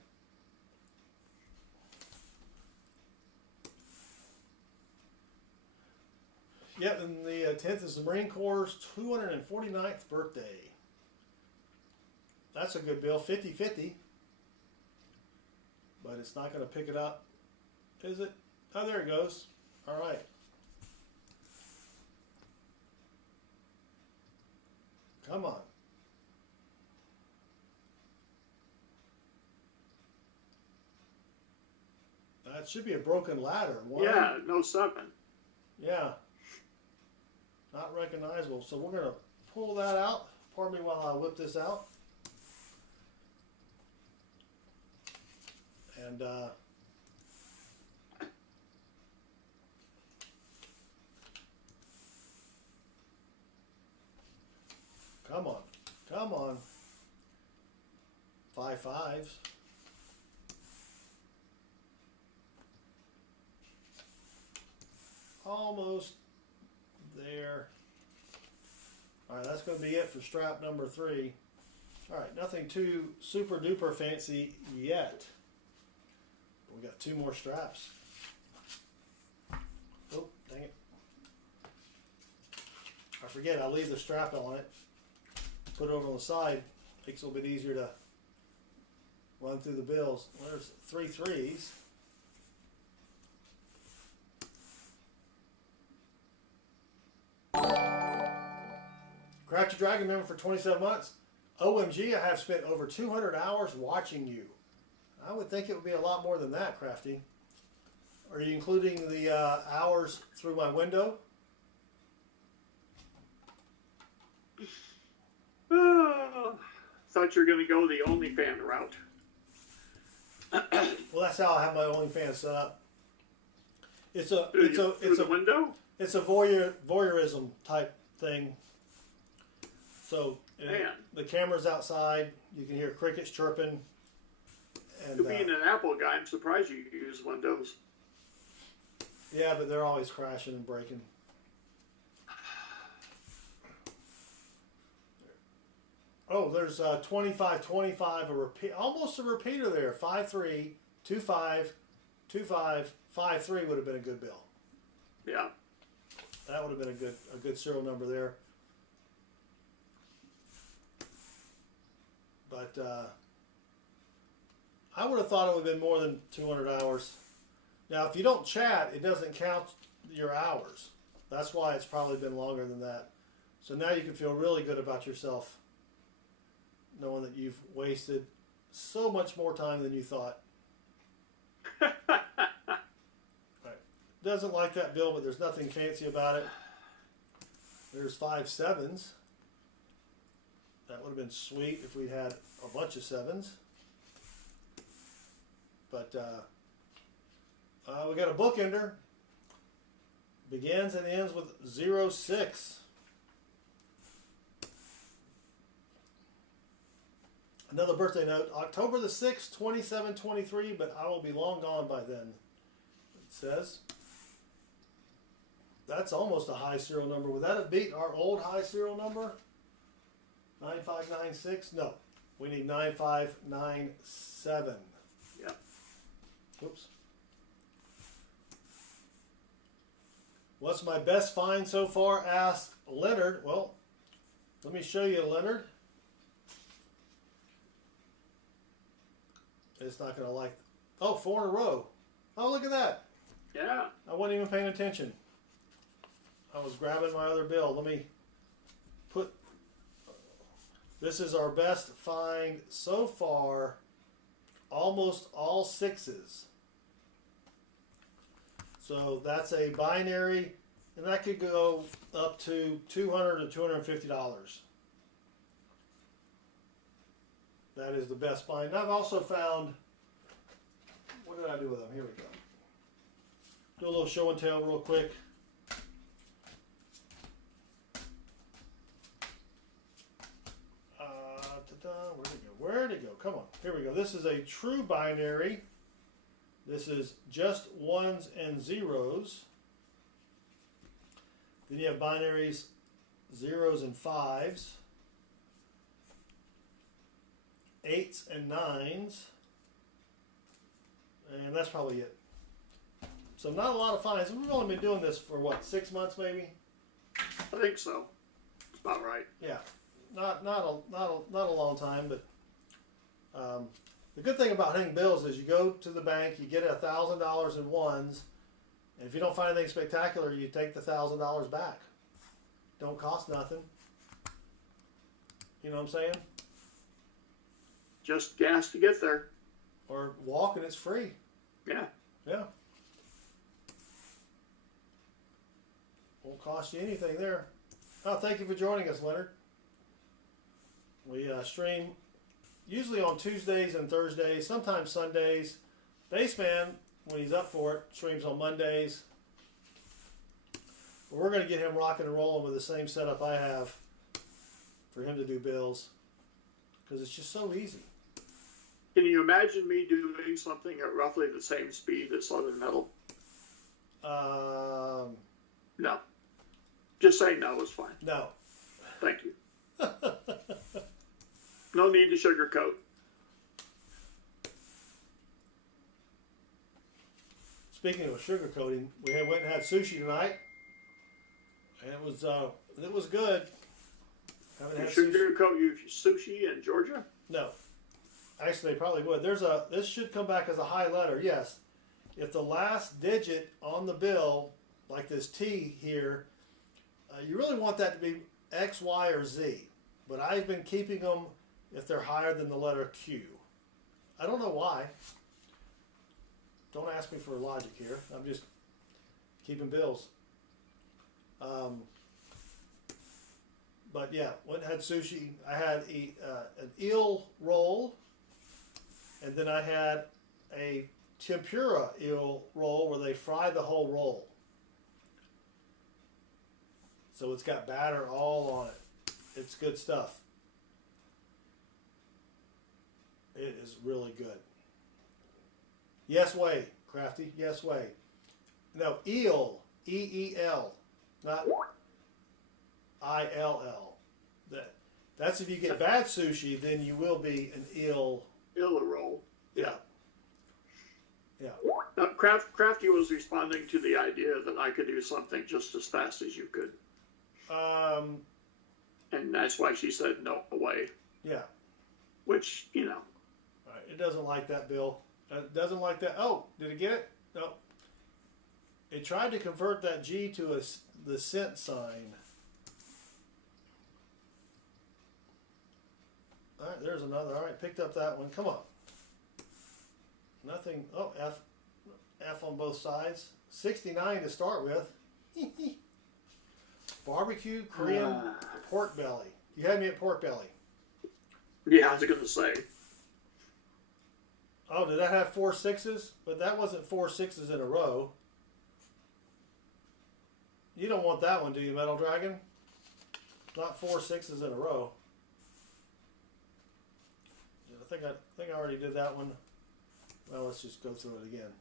Yep, and the 10th is the Marine Corps' 249th birthday. That's a good bill, 50-50. But it's not going to pick it up, is it? Oh, there it goes. All right. Come on. That should be a broken ladder. One. Yeah, no 7. Yeah. Not recognizable. So we're going to pull that out. Pardon me while I whip this out. And come on. Come on. 5 5s. Almost there. All right, that's going to be it for strap number 3. All right, nothing too super duper fancy yet. We got 2 more straps. Dang it. I forget, I leave the strap on it. Put it over on the side. Makes it a little bit easier to run through the bills. Well, there's 3 threes. Craft Your Dragon member for 27 months. OMG, I have spent over 200 hours watching you. I would think it would be a lot more than that, Crafty. Are you including the hours through my window? Thought you were going to go the OnlyFans route. Well, that's how I have my OnlyFans set up. It's a window. It's a voyeurism type thing. So the camera's outside. You can hear crickets chirping. And Being an Apple guy, I'm surprised you use Windows. Yeah, but they're always crashing and breaking. Oh, there's 2525, a repeat, almost a repeater there. 53, 25, 25, 53 would have been a good bill. Yeah. That would have been a good serial number there. But I would have thought it would have been more than 200 hours. Now, if you don't chat, it doesn't count your hours. That's why it's probably been longer than that. So now you can feel really good about yourself, knowing that you've wasted so much more time than you thought. Right. Doesn't like that bill, but there's nothing fancy about it. There's 5 sevens. That would have been sweet if we had a bunch of sevens. But we got a bookender. Begins and ends with 06. Another birthday note, October the 6th, 2723, but I will be long gone by then, it says. That's almost a high serial number. Would that have beat our old high serial number? 9596? No. We need 9597. Yeah. Oops. What's my best find so far? Asked Leonard. Well, let me show you, Leonard. It's not going to like... Oh, 4 in a row. Oh, look at that. Yeah. I wasn't even paying attention. I was grabbing my other bill. Let me put... This is our best find so far. Almost all 6s. So that's a binary, and that could go up to $200 to $250. That is the best find. I've also found, what did I do with them? Here we go. Do a little show and tell real quick. Where'd it go? Come on. Here we go. This is a true binary. This is just 1s and 0s. Then you have binaries, 0s and 5s. 8s and 9s. And that's probably it. So not a lot of finds. We've only been doing this for what, 6 months maybe? I think so. It's about right. Yeah. Not a long time, but the good thing about hunting bills is you go to the bank, you get $1,000 in ones, and if you don't find anything spectacular, you take the $1,000 back. Don't cost nothing. You know what I'm saying? Just gas to get there. Or walk and it's free. Yeah. Yeah. Won't cost you anything there. Oh, thank you for joining us, Leonard. We stream usually on Tuesdays and Thursdays, sometimes Sundays. Baseman, when he's up for it, streams on Mondays. But we're going to get him rocking and rolling with the same setup I have for him to do bills, because it's just so easy. Can you imagine me doing something at roughly the same speed as Southern Metal? No. Just saying no is fine. No. Thank you. No need to sugarcoat. speaking of sugarcoating, we went and had sushi tonight, and it was good. Haven't had sushi. Sugarcoat you sushi in Georgia? No, actually, they probably would. This should come back as a high letter. Yes, if the last digit on the bill, like this T here, you really want that to be X, Y, or Z. But I've been keeping them if they're higher than the letter Q. I don't know why. Don't ask me for logic here. I'm just keeping bills. But yeah, went and had sushi. I had an eel roll, and then I had a tempura eel roll where they fry the whole roll. So it's got batter all on it. It's good stuff. It is really good. Yes way, Crafty. Yes way. No, eel. E-E-L. Not I-L-L. That's if you get bad sushi, then you will be an eel. Eel roll. Yeah. Yeah. Now, Crafty was responding to the idea that I could do something just as fast as you could. And that's why she said no way. Yeah. Which, you know. All right. It doesn't like that, Bill. It doesn't like that. Oh, did it get it? No. It tried to convert that G to the cent sign. All right, there's another. All right, picked up that one. Come on. Nothing. Oh, F on both sides. 69 to start with. Barbecue Korean pork belly. You had me at pork belly. Yeah, I was going to say. Oh, did that have 4 6s? But that wasn't 4 6s in a row. You don't want that one, do you, Metal Dragon? Not 4 6s in a row. I think I already did that one. Well, let's just go through it again.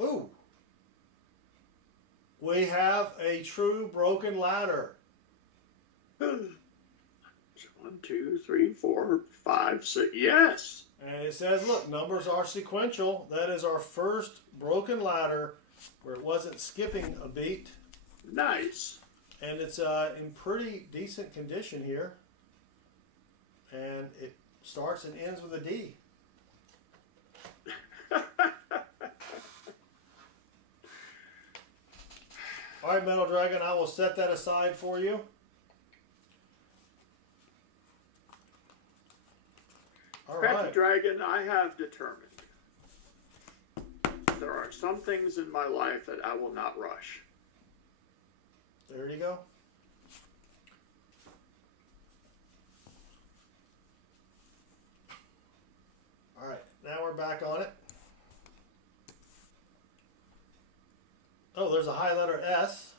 Ooh. We have a true broken ladder. 1, 2, 3, 4, 5, 6. Yes. And it says, look, numbers are sequential. That is our first broken ladder where it wasn't skipping a beat. Nice. And it's in pretty decent condition here. And it starts and ends with a D. All right, Metal Dragon, I will set that aside for you. All Crafty right. Dragon, I have determined there are some things in my life that I will not rush. There you go. All right, now we're back on it. Oh, there's a high letter S.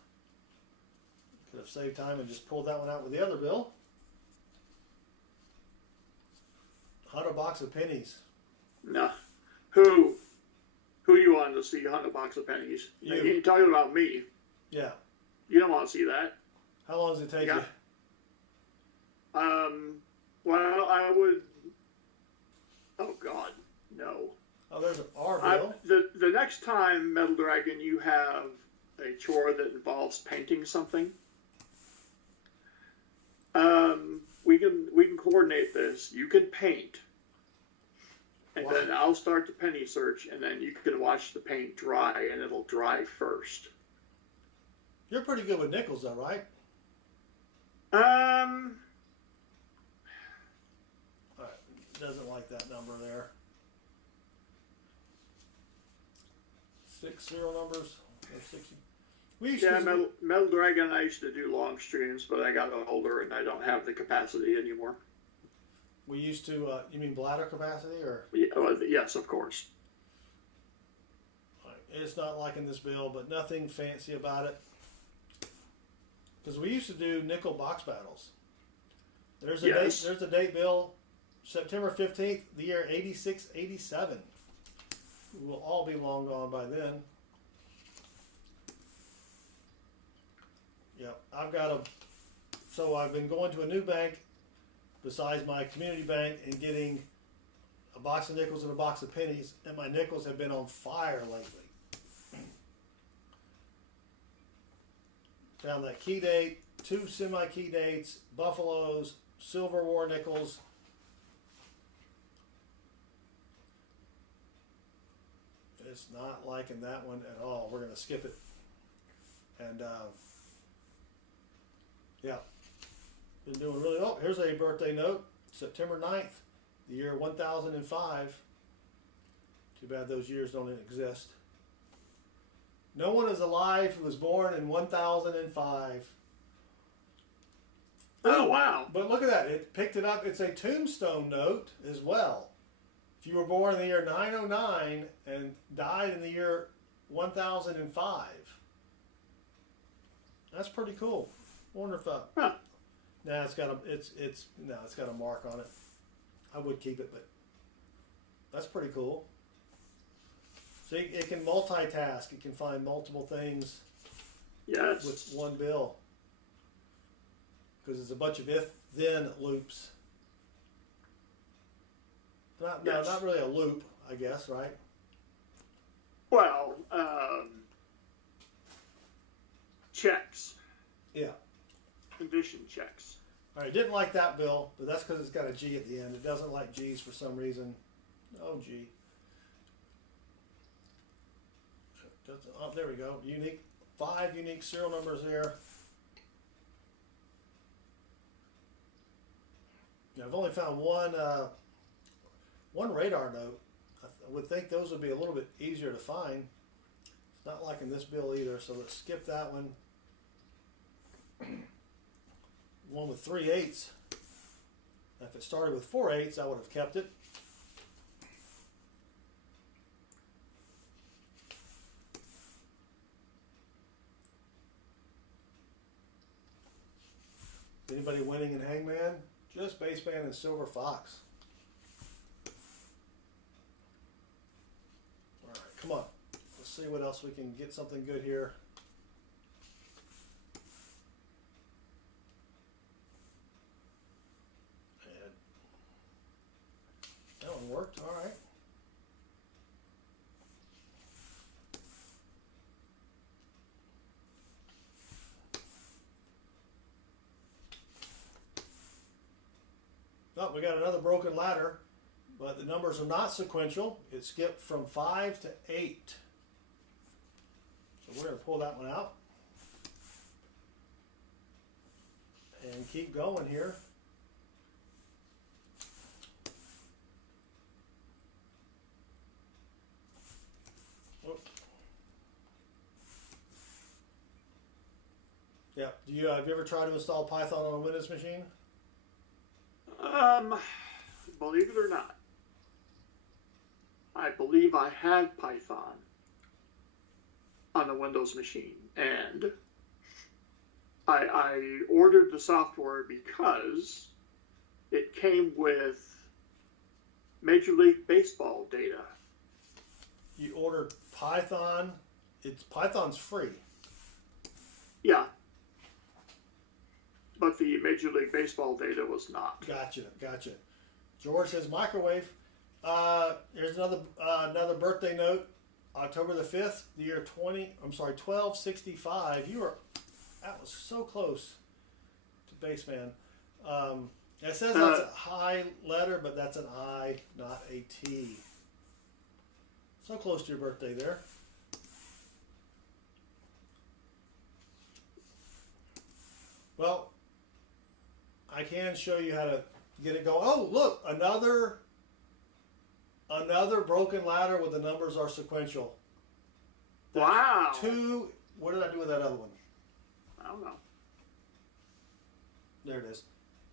Could have saved time and just pulled that one out with the other bill. 100 box of pennies. No. Who you wanted to see 100 box of pennies? You. You're talking about me. Yeah. You don't want to see that. How long does it take Yeah. you? Well, I would. Oh God, no. Oh, there's an R bill. The next time, Metal Dragon, you have a chore that involves painting something, we can coordinate this. You can paint, and then I'll start the penny search, and then you can watch the paint dry, and it'll dry first. You're pretty good with nickels, though, right? All right. Doesn't like that number there. 6 0 numbers. Or 60. We used to Metal Dragon, I used to do long streams, but I got older and I don't have the capacity anymore. We used to. You mean bladder capacity, or? Yes, of course. All right. It's not liking this bill, but nothing fancy about it. Because we used to do nickel box battles. There's a date. There's a date, Bill. September 15th, the year 86, 87. We will all be long gone by then. Yep, so I've been going to a new bank besides my community bank and getting a box of nickels and a box of pennies, and my nickels have been on fire lately. Found that key date, 2 semi-key dates, buffaloes, silver war nickels. It's not liking that one at all. We're going to skip it. And yeah, been doing really well. Here's a birthday note, September 9th, the year 1005. Too bad those years don't exist. No one is alive who was born in 1005. Oh, wow. But look at that. It picked it up. It's a tombstone note as well. If you were born in the year 909 and died in the year 1005. That's pretty cool. Wonder if Huh. nah, it's got a mark on it. I would keep it, but that's pretty cool. So it can multitask. It can find multiple things Yes. with one bill. Because it's a bunch of if-then loops. No, Yes. not really a loop, I guess, right? Well, checks. Yeah. Condition checks. All right, didn't like that bill, but that's because it's got a G at the end. It doesn't like G's for some reason. Oh, G. Oh, there we go. 5 unique serial numbers there. Now, I've only found one radar note. I would think those would be a little bit easier to find. It's not liking this bill either, so let's skip that one. One with 3 8s. If it started with 4 8s, I would have kept it. Anybody winning in Hangman? Just Baseman and Silver Fox. All right, come on. Let's see what else we can get something good here. And that one worked. All right. Oh, we got another broken ladder, but the numbers are not sequential. It skipped from 5 to 8. So we're going to pull that one out and keep going here. Whoop. Yeah. Have you ever tried to install Python on a Windows machine? Believe it or not, I believe I have Python on a Windows machine, and I ordered the software because it came with Major League Baseball data. You ordered Python. Python's free. Yeah. But the Major League Baseball data was not. Gotcha. George says microwave. Here's another birthday note. October the 5th, the year 1265. That was so close to Baseman. It says that's a high letter, but that's an I, not a T. So close to your birthday there. Well, I can show you how to get it going. Oh, look, another broken ladder where the numbers are sequential. That's Wow. 2. What did I do with that other one? I don't know. There it is.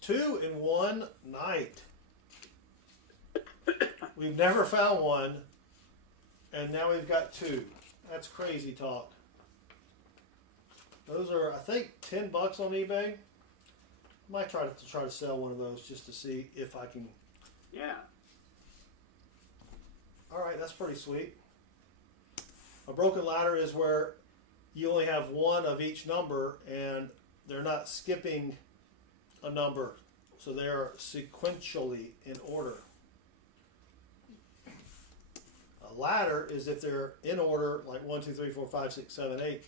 2 in one night. We've never found one, and now we've got 2. That's crazy talk. Those are, I think, $10 on eBay. Might try to sell one of those just to see if I can. Yeah. All right, that's pretty sweet. A broken ladder is where you only have one of each number, and they're not skipping a number, so they are sequentially in order. A ladder is if they're in order, like 1, 2, 3, 4, 5, 6, 7, 8,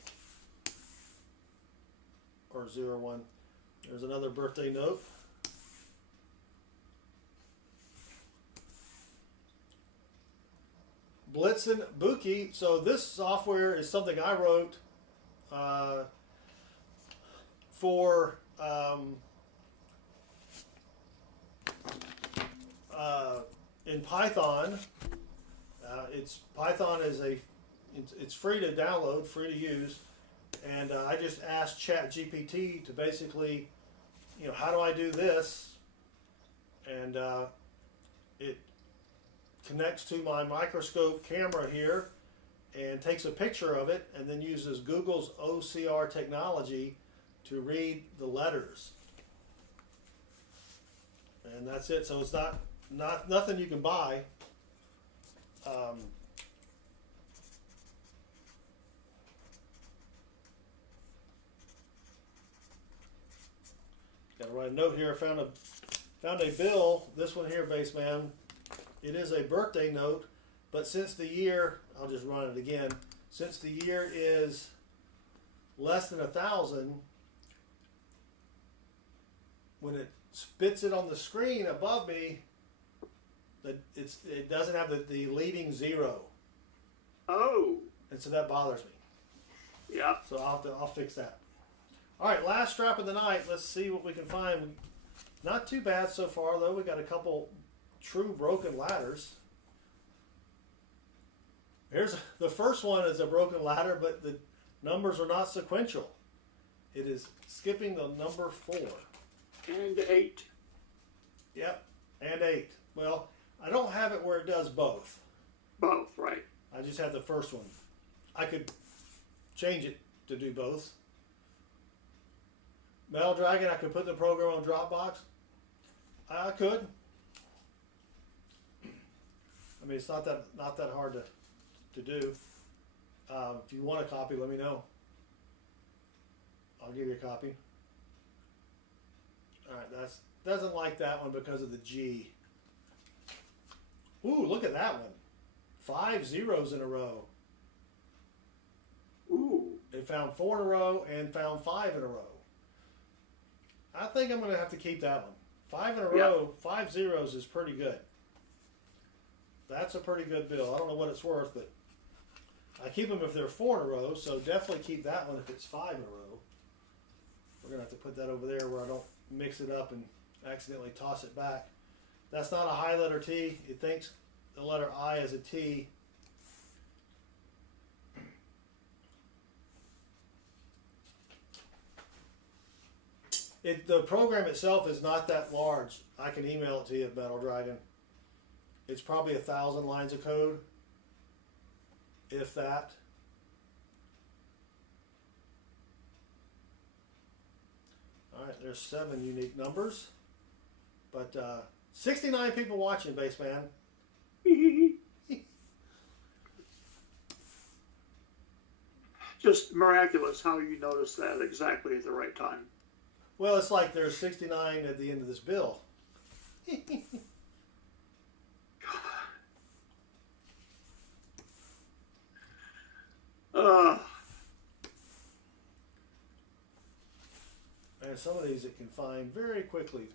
or 0, 1. There's another birthday note. Blitzen Buki. So this software is something I wrote for in Python. Python is it's free to download, free to use, and I just asked ChatGPT to basically, how do I do this, and it connects to my microscope camera here and takes a picture of it, and then uses Google's OCR technology to read the letters, and that's it. So it's not nothing you can buy. Got to write a note here. I found a bill. This one here, base man. It is a birthday note, but since the year, I'll just run it again. Since the year is less than 1,000, when it spits it on the screen above me, it doesn't have the leading 0. Oh. And so that bothers me. Yeah. So I'll fix that. All right, last strap of the night. Let's see what we can find. Not too bad so far, though. We got a couple true broken ladders. Here's the first one is a broken ladder, but the numbers are not sequential. It is skipping the number 4. And 8. Yep, and 8. Well, I don't have it where it does both. Both, right. I just have the first one. I could change it to do both. Metal Dragon, I could put the program on Dropbox. I could. I mean, it's not that hard to do. If you want a copy, let me know. I'll give you a copy. All right, doesn't like that one because of the G. Ooh, look at that one. 5 zeros in a row. Ooh. It found 4 in a row and found 5 in a row. I think I'm going to have to keep that one. 5 in a row, 5 zeros is pretty good. That's a pretty good bill. I don't know what it's worth, but I keep them if they're 4 in a row, so definitely keep that one if it's 5 in a row. We're going to have to put that over there where I don't mix it up and accidentally toss it back. That's not a high letter T. It thinks the letter I is a T. The program itself is not that large. I can email it to you, Metal Dragon. It's probably 1,000 lines of code, if that. All right, there's 7 unique numbers, but 69 people watching, base man. Just miraculous how you noticed that exactly at the right time. Well, it's like there's 69 at the end of this bill. And some of these it can find very quickly.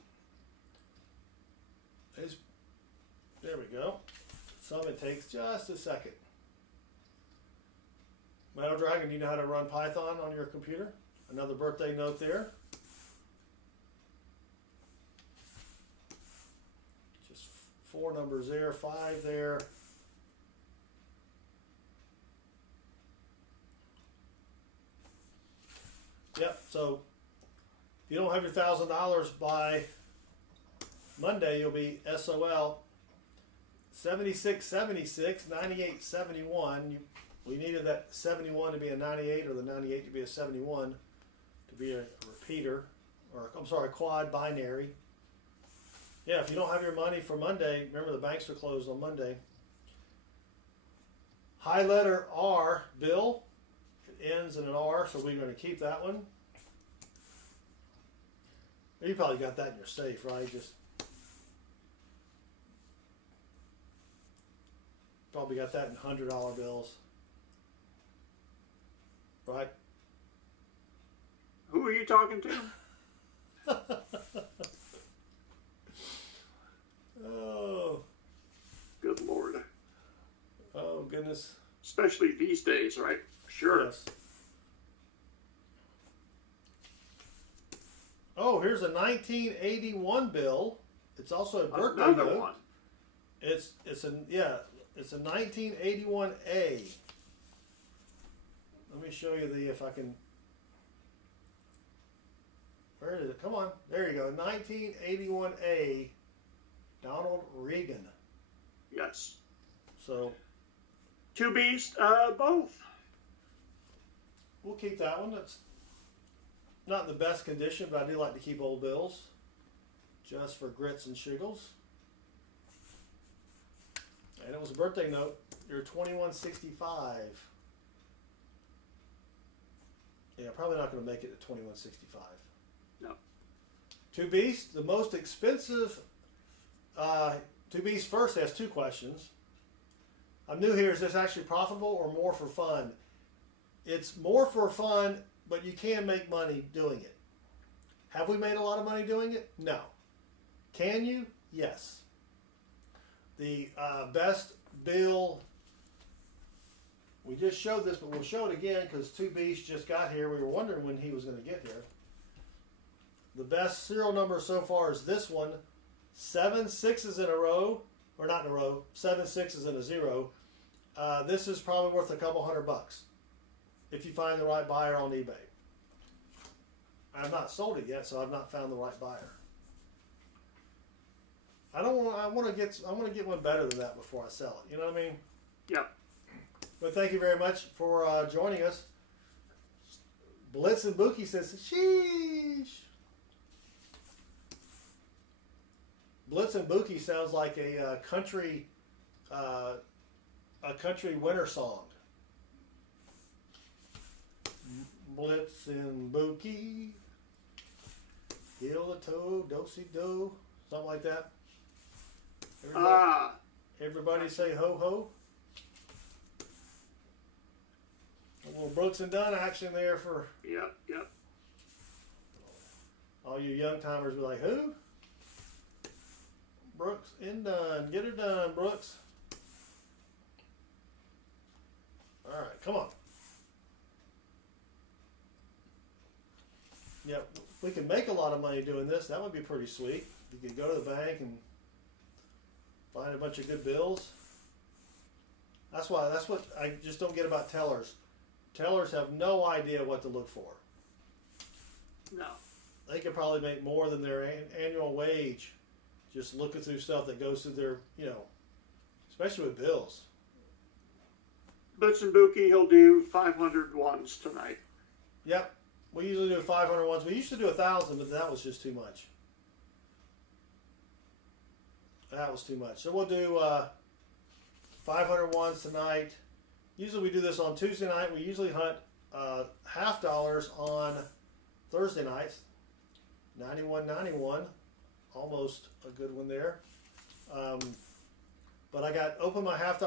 There we go. Some it takes just a second. Metal Dragon, you know how to run Python on your computer? Another birthday note there. Just 4 numbers there, 5 there. Yep, so if you don't have your $1,000 by Monday, you'll be SOL 7676, 9871. We needed that 71 to be a 98 or the 98 to be a 71 to be a repeater, or I'm sorry, quad binary. Yeah, if you don't have your money for Monday, remember the banks are closed on Monday. High letter R, bill. It ends in an R, so we're going to keep that one. You probably got that in your safe, right? Probably got that in $100 bills. Right? Who are you talking to? Oh. Good Lord. Oh, goodness. Especially these days, right? Sure. Yes. Oh, here's a 1981 bill. It's also a birthday Another note. one. It's a 1981A. Let me show you if I can. Where is it? Come on. There you go. 1981A. Donald Reagan. Yes. So Two Beast, both. we'll keep that one. That's not in the best condition, but I do like to keep old bills just for grits and shiggles. And it was a birthday note. You're 2165. Yeah, probably not going to make it to 2165. No. Two Beasts, the most expensive. Two Beasts first has two questions. I'm new here. Is this actually profitable or more for fun? It's more for fun, but you can make money doing it. Have we made a lot of money doing it? No. Can you? Yes. The best bill, we just showed this, but we'll show it again because Two Beasts just got here. We were wondering when he was going to get here. The best serial number so far is this one. 7 6s in a row, or not in a row, 7 6s in a zero. This is probably worth a couple $100 if you find the right buyer on eBay. I've not sold it yet, so I've not found the right buyer. I want to get one better than that before I sell it. You know what I mean? Yeah. But thank you very much for joining us. Blitz and Buki says, sheesh. Blitz and Buki sounds like a country winter song. Blitz and Buki, heel a toe, do-si-do, something like that. Everybody say ho ho. A little Brooks and Dunn action there for Yep. all you young timers. Be like, who? Brooks and Dunn. Get her done, Brooks. All right, come on. Yep, we could make a lot of money doing this. That would be pretty sweet. You could go to the bank and find a bunch of good bills. That's what I just don't get about tellers. Tellers have no idea what to look for. No. They could probably make more than their annual wage just looking through stuff that goes through their, especially with bills. Blitz and Buki, he'll do 500 ones tonight. Yep. We usually do 500 ones. We used to do 1,000, but that was just too much. That was too much. So we'll do 500 ones tonight. Usually we do this on Tuesday night. We usually hunt $half on Thursday nights. 91.91, almost a good one there. But I got open my $half,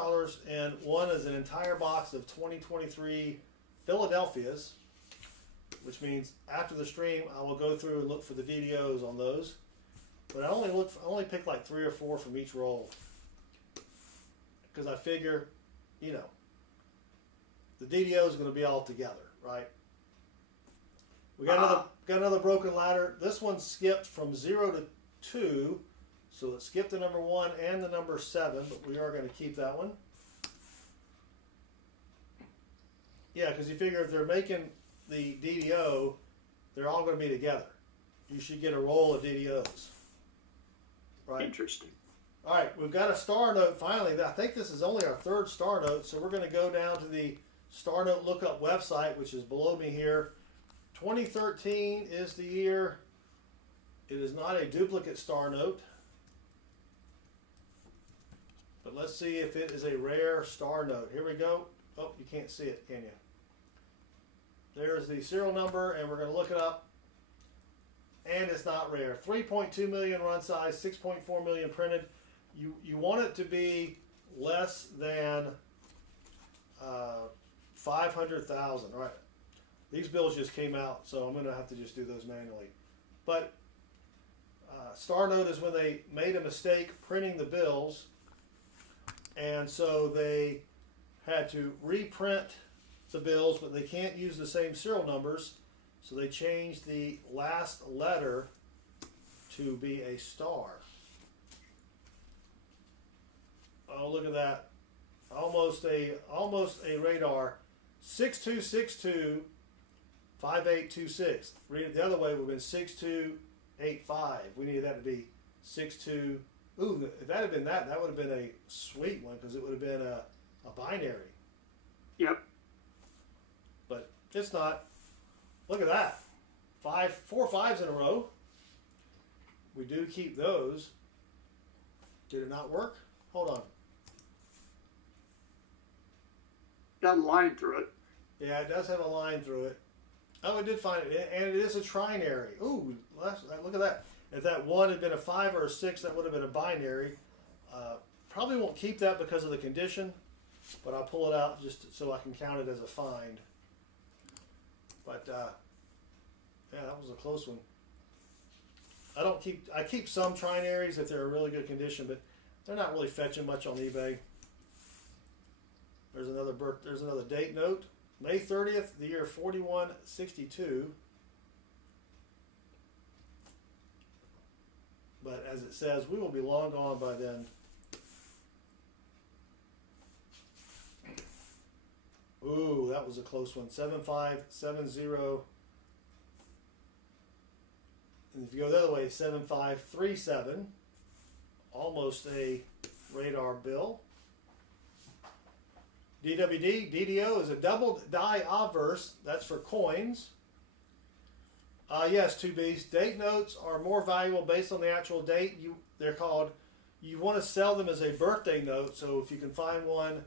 and one is an entire box of 2023 Philadelphias, which means after the stream I will go through and look for the DDOs on those. But I only pick like 3 or 4 from each roll because I figure, the DDO is going to be all together, right? We got another broken ladder. This one skipped from 0 to 2, so it skipped the number 1 and the number 7, but we are going to keep that one. Yeah, because you figure if they're making the DDO, they're all going to be together. You should get a roll of DDOs. Right? Interesting. All right, we've got a star note finally. I think this is only our 3rd star note, so we're going to go down to the star note lookup website, which is below me here. 2013 is the year. It is not a duplicate star note. But let's see if it is a rare star note. Here we go. Oh, you can't see it, can you? There's the serial number, and we're going to look it up. And it's not rare. 3.2 million run size, 6.4 million printed. You want it to be less than 500,000. Right. These bills just came out, so I'm going to have to just do those manually. But star note is when they made a mistake printing the bills, and so they had to reprint the bills, but they can't use the same serial numbers, so they changed the last letter to be a star. Oh, look at that. Almost a radar. 6262 5826. Read it the other way, would have been 6285. We needed that to be 62. Ooh, if that had been that would have been a sweet one, because it would have been a binary. Yep. But it's not. Look at that. 4 5s in a row. We do keep those. Did it not work? Hold on. Got a line through it. Yeah, it does have a line through it. Oh, I did find it, and it is a trinary. Ooh, look at that. If that 1 had been a 5 or a 6, that would have been a binary. Probably won't keep that because of the condition, but I'll pull it out just so I can count it as a find. But yeah, that was a close one. I keep some trinaries if they're in really good condition, but they're not really fetching much on eBay. There's another date note. May 30th, the year 4162. But as it says, we will be long gone by then. Ooh, that was a close one. 7570. And if you go the other way, 7537. Almost a radar bill. DWD, DDO is a double die obverse. That's for coins. Yes, 2Bs. Date notes are more valuable based on the actual date. They're called. You want to sell them as a birthday note. So if you can find one,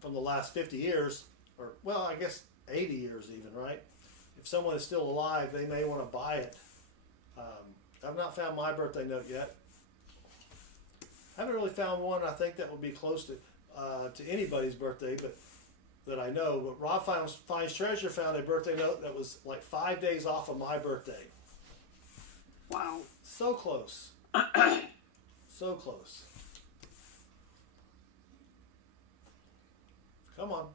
from the last 50 years, or well, I guess 80 years even, right? If someone is still alive, they may want to buy it. I've not found my birthday note yet. I haven't really found one. I think that would be close to anybody's birthday, but that I know. But Rob Finds Treasure found a birthday note that was like 5 days off of my birthday. Wow. So close. So close. Come on.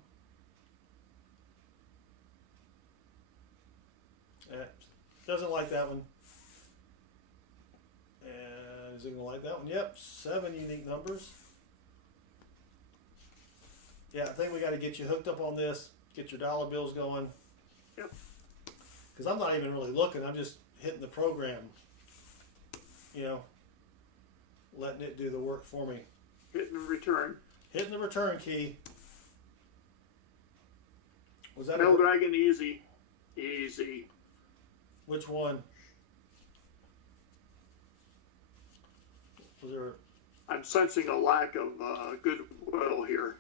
Doesn't like that one. And is it going to like that one? Yep, 7 unique numbers. Yeah, I think we got to get you hooked up on this. Get your dollar bills going. Yep. Because I'm not even really looking. I'm just hitting the program. Letting it do the work for me. Hitting the return. Hitting the return key. Was that Bell Dragon easy. Easy. Which one? Was there? I'm sensing a lack of goodwill here.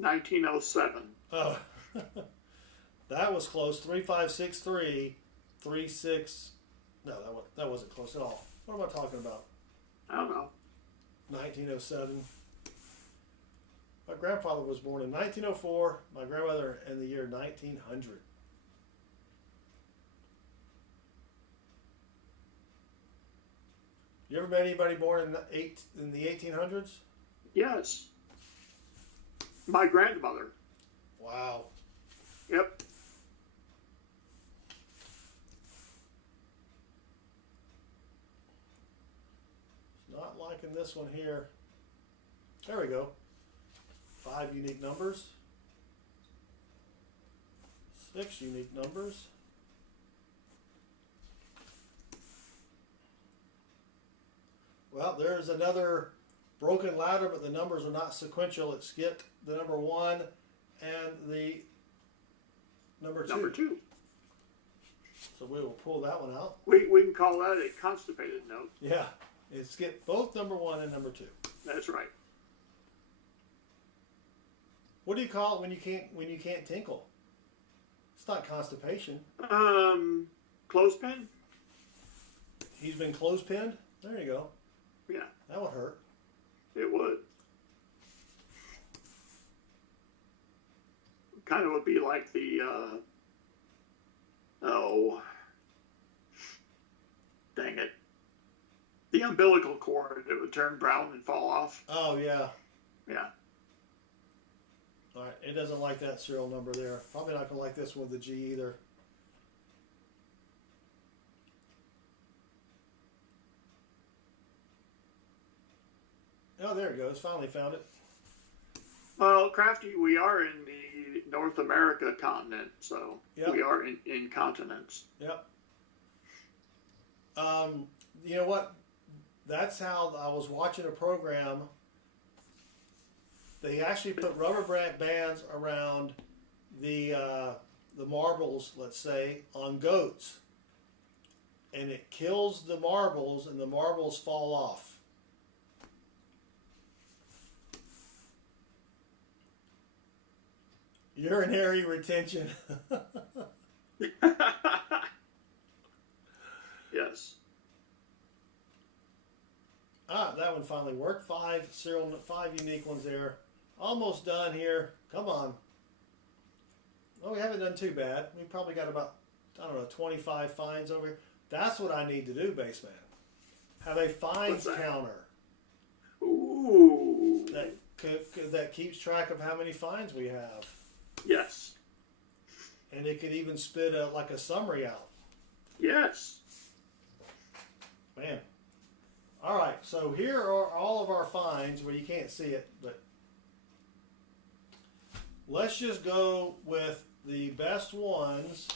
$1907. Oh, that was close. 3563, 36. No, that wasn't close at all. What am I talking about? I don't know. 1907. My grandfather was born in 1904. My grandmother in the year 1900. You ever met anybody born in the 1800s? Yes. My grandmother. Wow. Yep. Not liking this one here. There we go. 5 unique numbers. 6 unique numbers. Well, there's another broken ladder, but the numbers are not sequential. It skipped the number 1 and the number 2. Number 2. So we will pull that one out. We can call that a constipated note. Yeah, it skipped both number 1 and number 2. That's right. What do you call it when you can't tinkle? not constipation. Clothespin? He's been clothespinned? There you go. Yeah. That would hurt. It would. Kind of would be like the, dang it. The umbilical cord that would turn brown and fall off. Oh, yeah. Yeah. All right. It doesn't like that serial number there. Probably not going to like this one with the G either. Oh, there it goes. Finally found it. Well, Crafty, we are in the North America continent, so Yep. we are in continents. Yep. You know what? That's how I was watching a program. They actually put rubber bands around the marbles, let's say, on goats, and it kills the marbles, and the marbles fall off. Urinary retention. Yes. Ah, that one finally worked. Five unique ones there. Almost done here. Come on. Well, we haven't done too bad. We've probably got about, I don't know, 25 finds over here. That's what I need to do, Baseman. Have a finds counter. Ooh. That keeps track of how many finds we have. Yes. And it could even spit like a summary out. Yes. Man. All right, so here are all of our finds. Well, you can't see it, but let's just go with the best ones,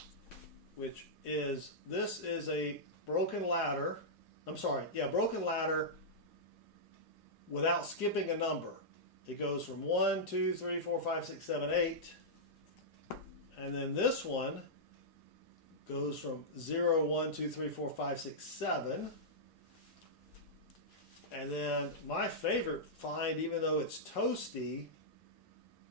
which is, this is a broken ladder. I'm sorry, yeah, broken ladder without skipping a number. It goes from 1, 2, 3, 4, 5, 6, 7, 8. And then this one goes from 0, 1, 2, 3, 4, 5, 6, 7. And then my favorite find, even though it's toasty,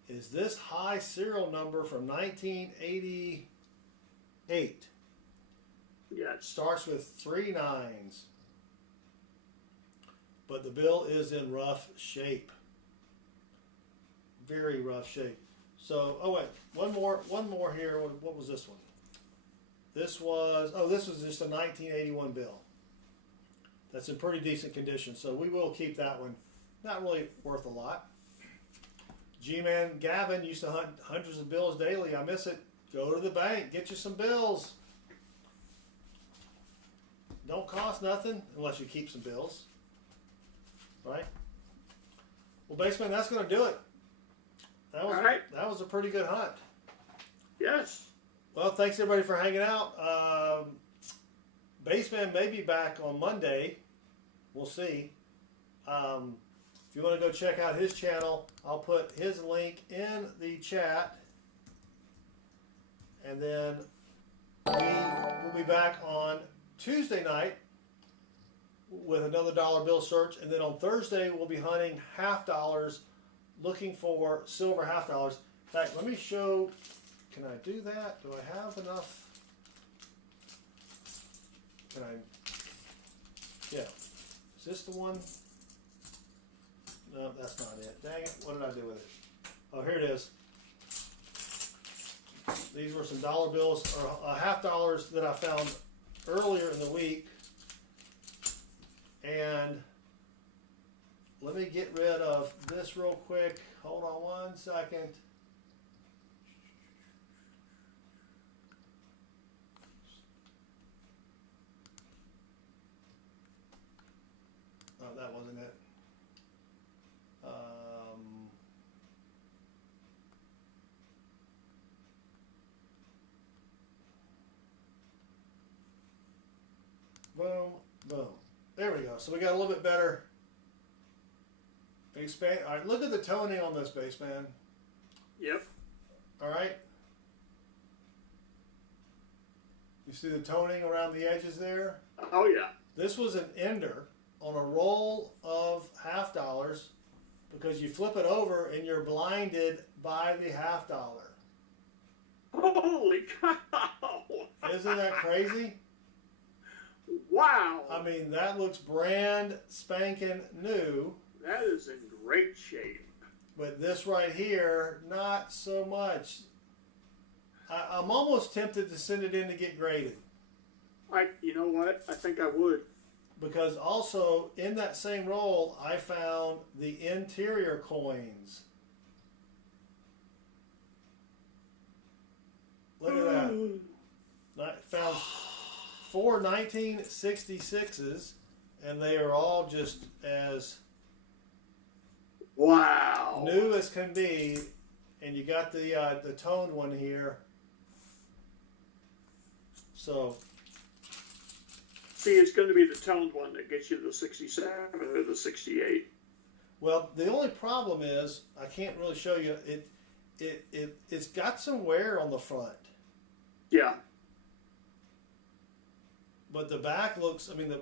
is this high serial number from 1988. Yes. It starts with 3 nines. But the bill is in rough shape. Very rough shape. So, oh wait, one more here. What was this one? This was just a 1981 bill. That's in pretty decent condition, so we will keep that one. Not really worth a lot. G-Man Gavin used to hunt hundreds of bills daily. I miss it. Go to the bank, get you some bills. Don't cost nothing unless you keep some bills. Right? Well, Baseman, that's going to do it. That was, all right. That was a pretty good hunt. Yes. Well, thanks everybody for hanging out. Baseman may be back on Monday. We'll see. If you want to go check out his channel, I'll put his link in the chat. And then we'll be back on Tuesday night with another dollar bill search. And then on Thursday, we'll be hunting half dollars, looking for silver half dollars. In fact, let me show. Can I do that? Do I have enough? Can I? Yeah. Is this the one? No, that's not it. Dang it. What did I do with it? Oh, here it is. These were some dollar bills, or half dollars that I found earlier in the week. And let me get rid of this real quick. Hold on one second. Oh, that wasn't it. Boom, boom. There we go. So we got a little bit better. Expand. All right, look at the toning on this, Baseman. Yep. All right. You see the toning around the edges there? Oh, yeah. This was an ender on a roll of half dollars because you flip it over and you're blinded by the half dollar. Holy cow! Isn't that crazy? Wow! I mean, that looks brand spanking new. That is in great shape. But this right here, not so much. I'm almost tempted to send it in to get graded. You know what? I think I would. Because also, in that same roll, I found the interior coins. Look at that. I found 4 1966s, and they are all just as wow new as can be. And you got the toned one here. So, see, it's going to be the toned one that gets you the 67 or the 68. well, the only problem is I can't really show you it's got some wear on the front. Yeah. But the back looks, I mean,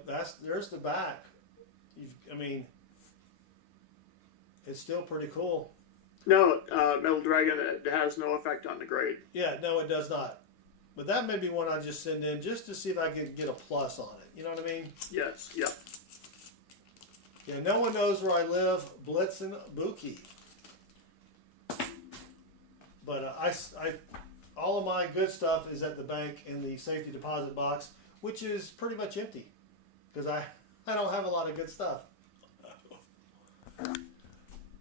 there's the back. I mean, it's still pretty cool. No, Metal Dragon, it has no effect on the grade. Yeah, no, it does not. But that may be one I just send in just to see if I can get a plus on it. You know what I mean? Yes, yep. Yeah, no one knows where I live, Blitzen Buki. But all of my good stuff is at the bank in the safety deposit box, which is pretty much empty because I don't have a lot of good stuff.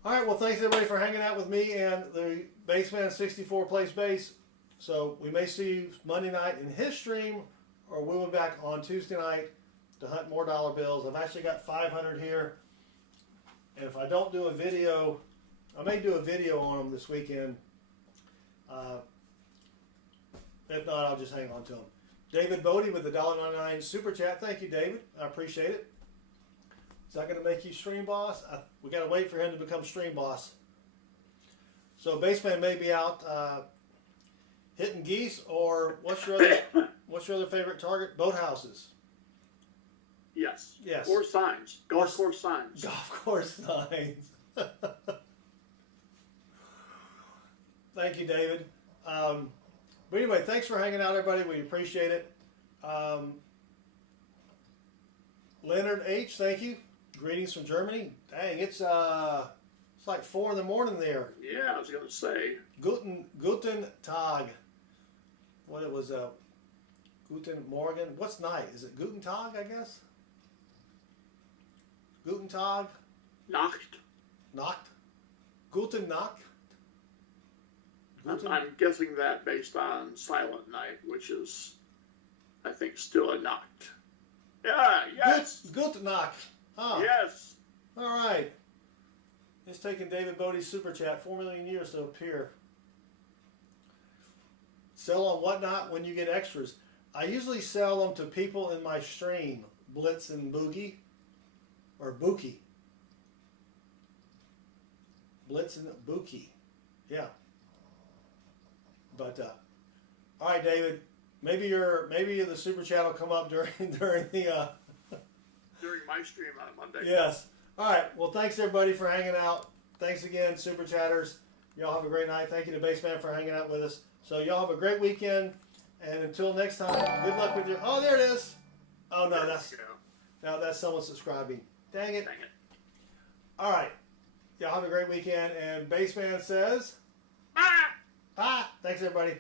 All right, well, thanks everybody for hanging out with me and the Baseman 64 Place Base. So we may see you Monday night in his stream, or we'll be back on Tuesday night to hunt more dollar bills. I've actually got 500 here, and if I don't do a video, I may do a video on them this weekend. If not, I'll just hang on to them. David Bodie with the $1.99 super chat. Thank you, David. I appreciate it. Is that going to make you stream boss? We got to wait for him to become stream boss. So Baseman may be out hitting geese, or what's your other favorite target? Boathouses. Yes. Yes. Or signs. Golf course signs. Golf course signs. Thank you, David. But anyway, thanks for hanging out, everybody. We appreciate it. Leonard H., thank you. Greetings from Germany. Dang, it's like 4 in the morning there. Yeah, I was going to say. Guten Tag. What it was, Guten Morgen. What's night? Is it Guten Tag, I guess? Guten Tag. Nacht. Nacht. Guten Nacht. I'm guessing that based on Silent Night, which is, I think, still a Nacht. Yeah, yes. Guten Nacht. Ah. Yes. All right. It's taken David Bodie's super chat 4 million years to appear. Sell on Whatnot when you get extras. I usually sell them to people in my stream. Blitz and Boogie. Or Bookie. Blitz and Bookie. Yeah. But all right, David. Maybe the super chat will come up during the during my stream on Monday. Yes. All right. Well, thanks everybody for hanging out. Thanks again, super chatters. Y'all have a great night. Thank you to Baseman for hanging out with us. So y'all have a great weekend. And until next time, good luck with your. Oh, there it is. Oh no, that's someone subscribing. Dang it. All right. Y'all have a great weekend. And Baseman says. Bye. Bye. Thanks everybody.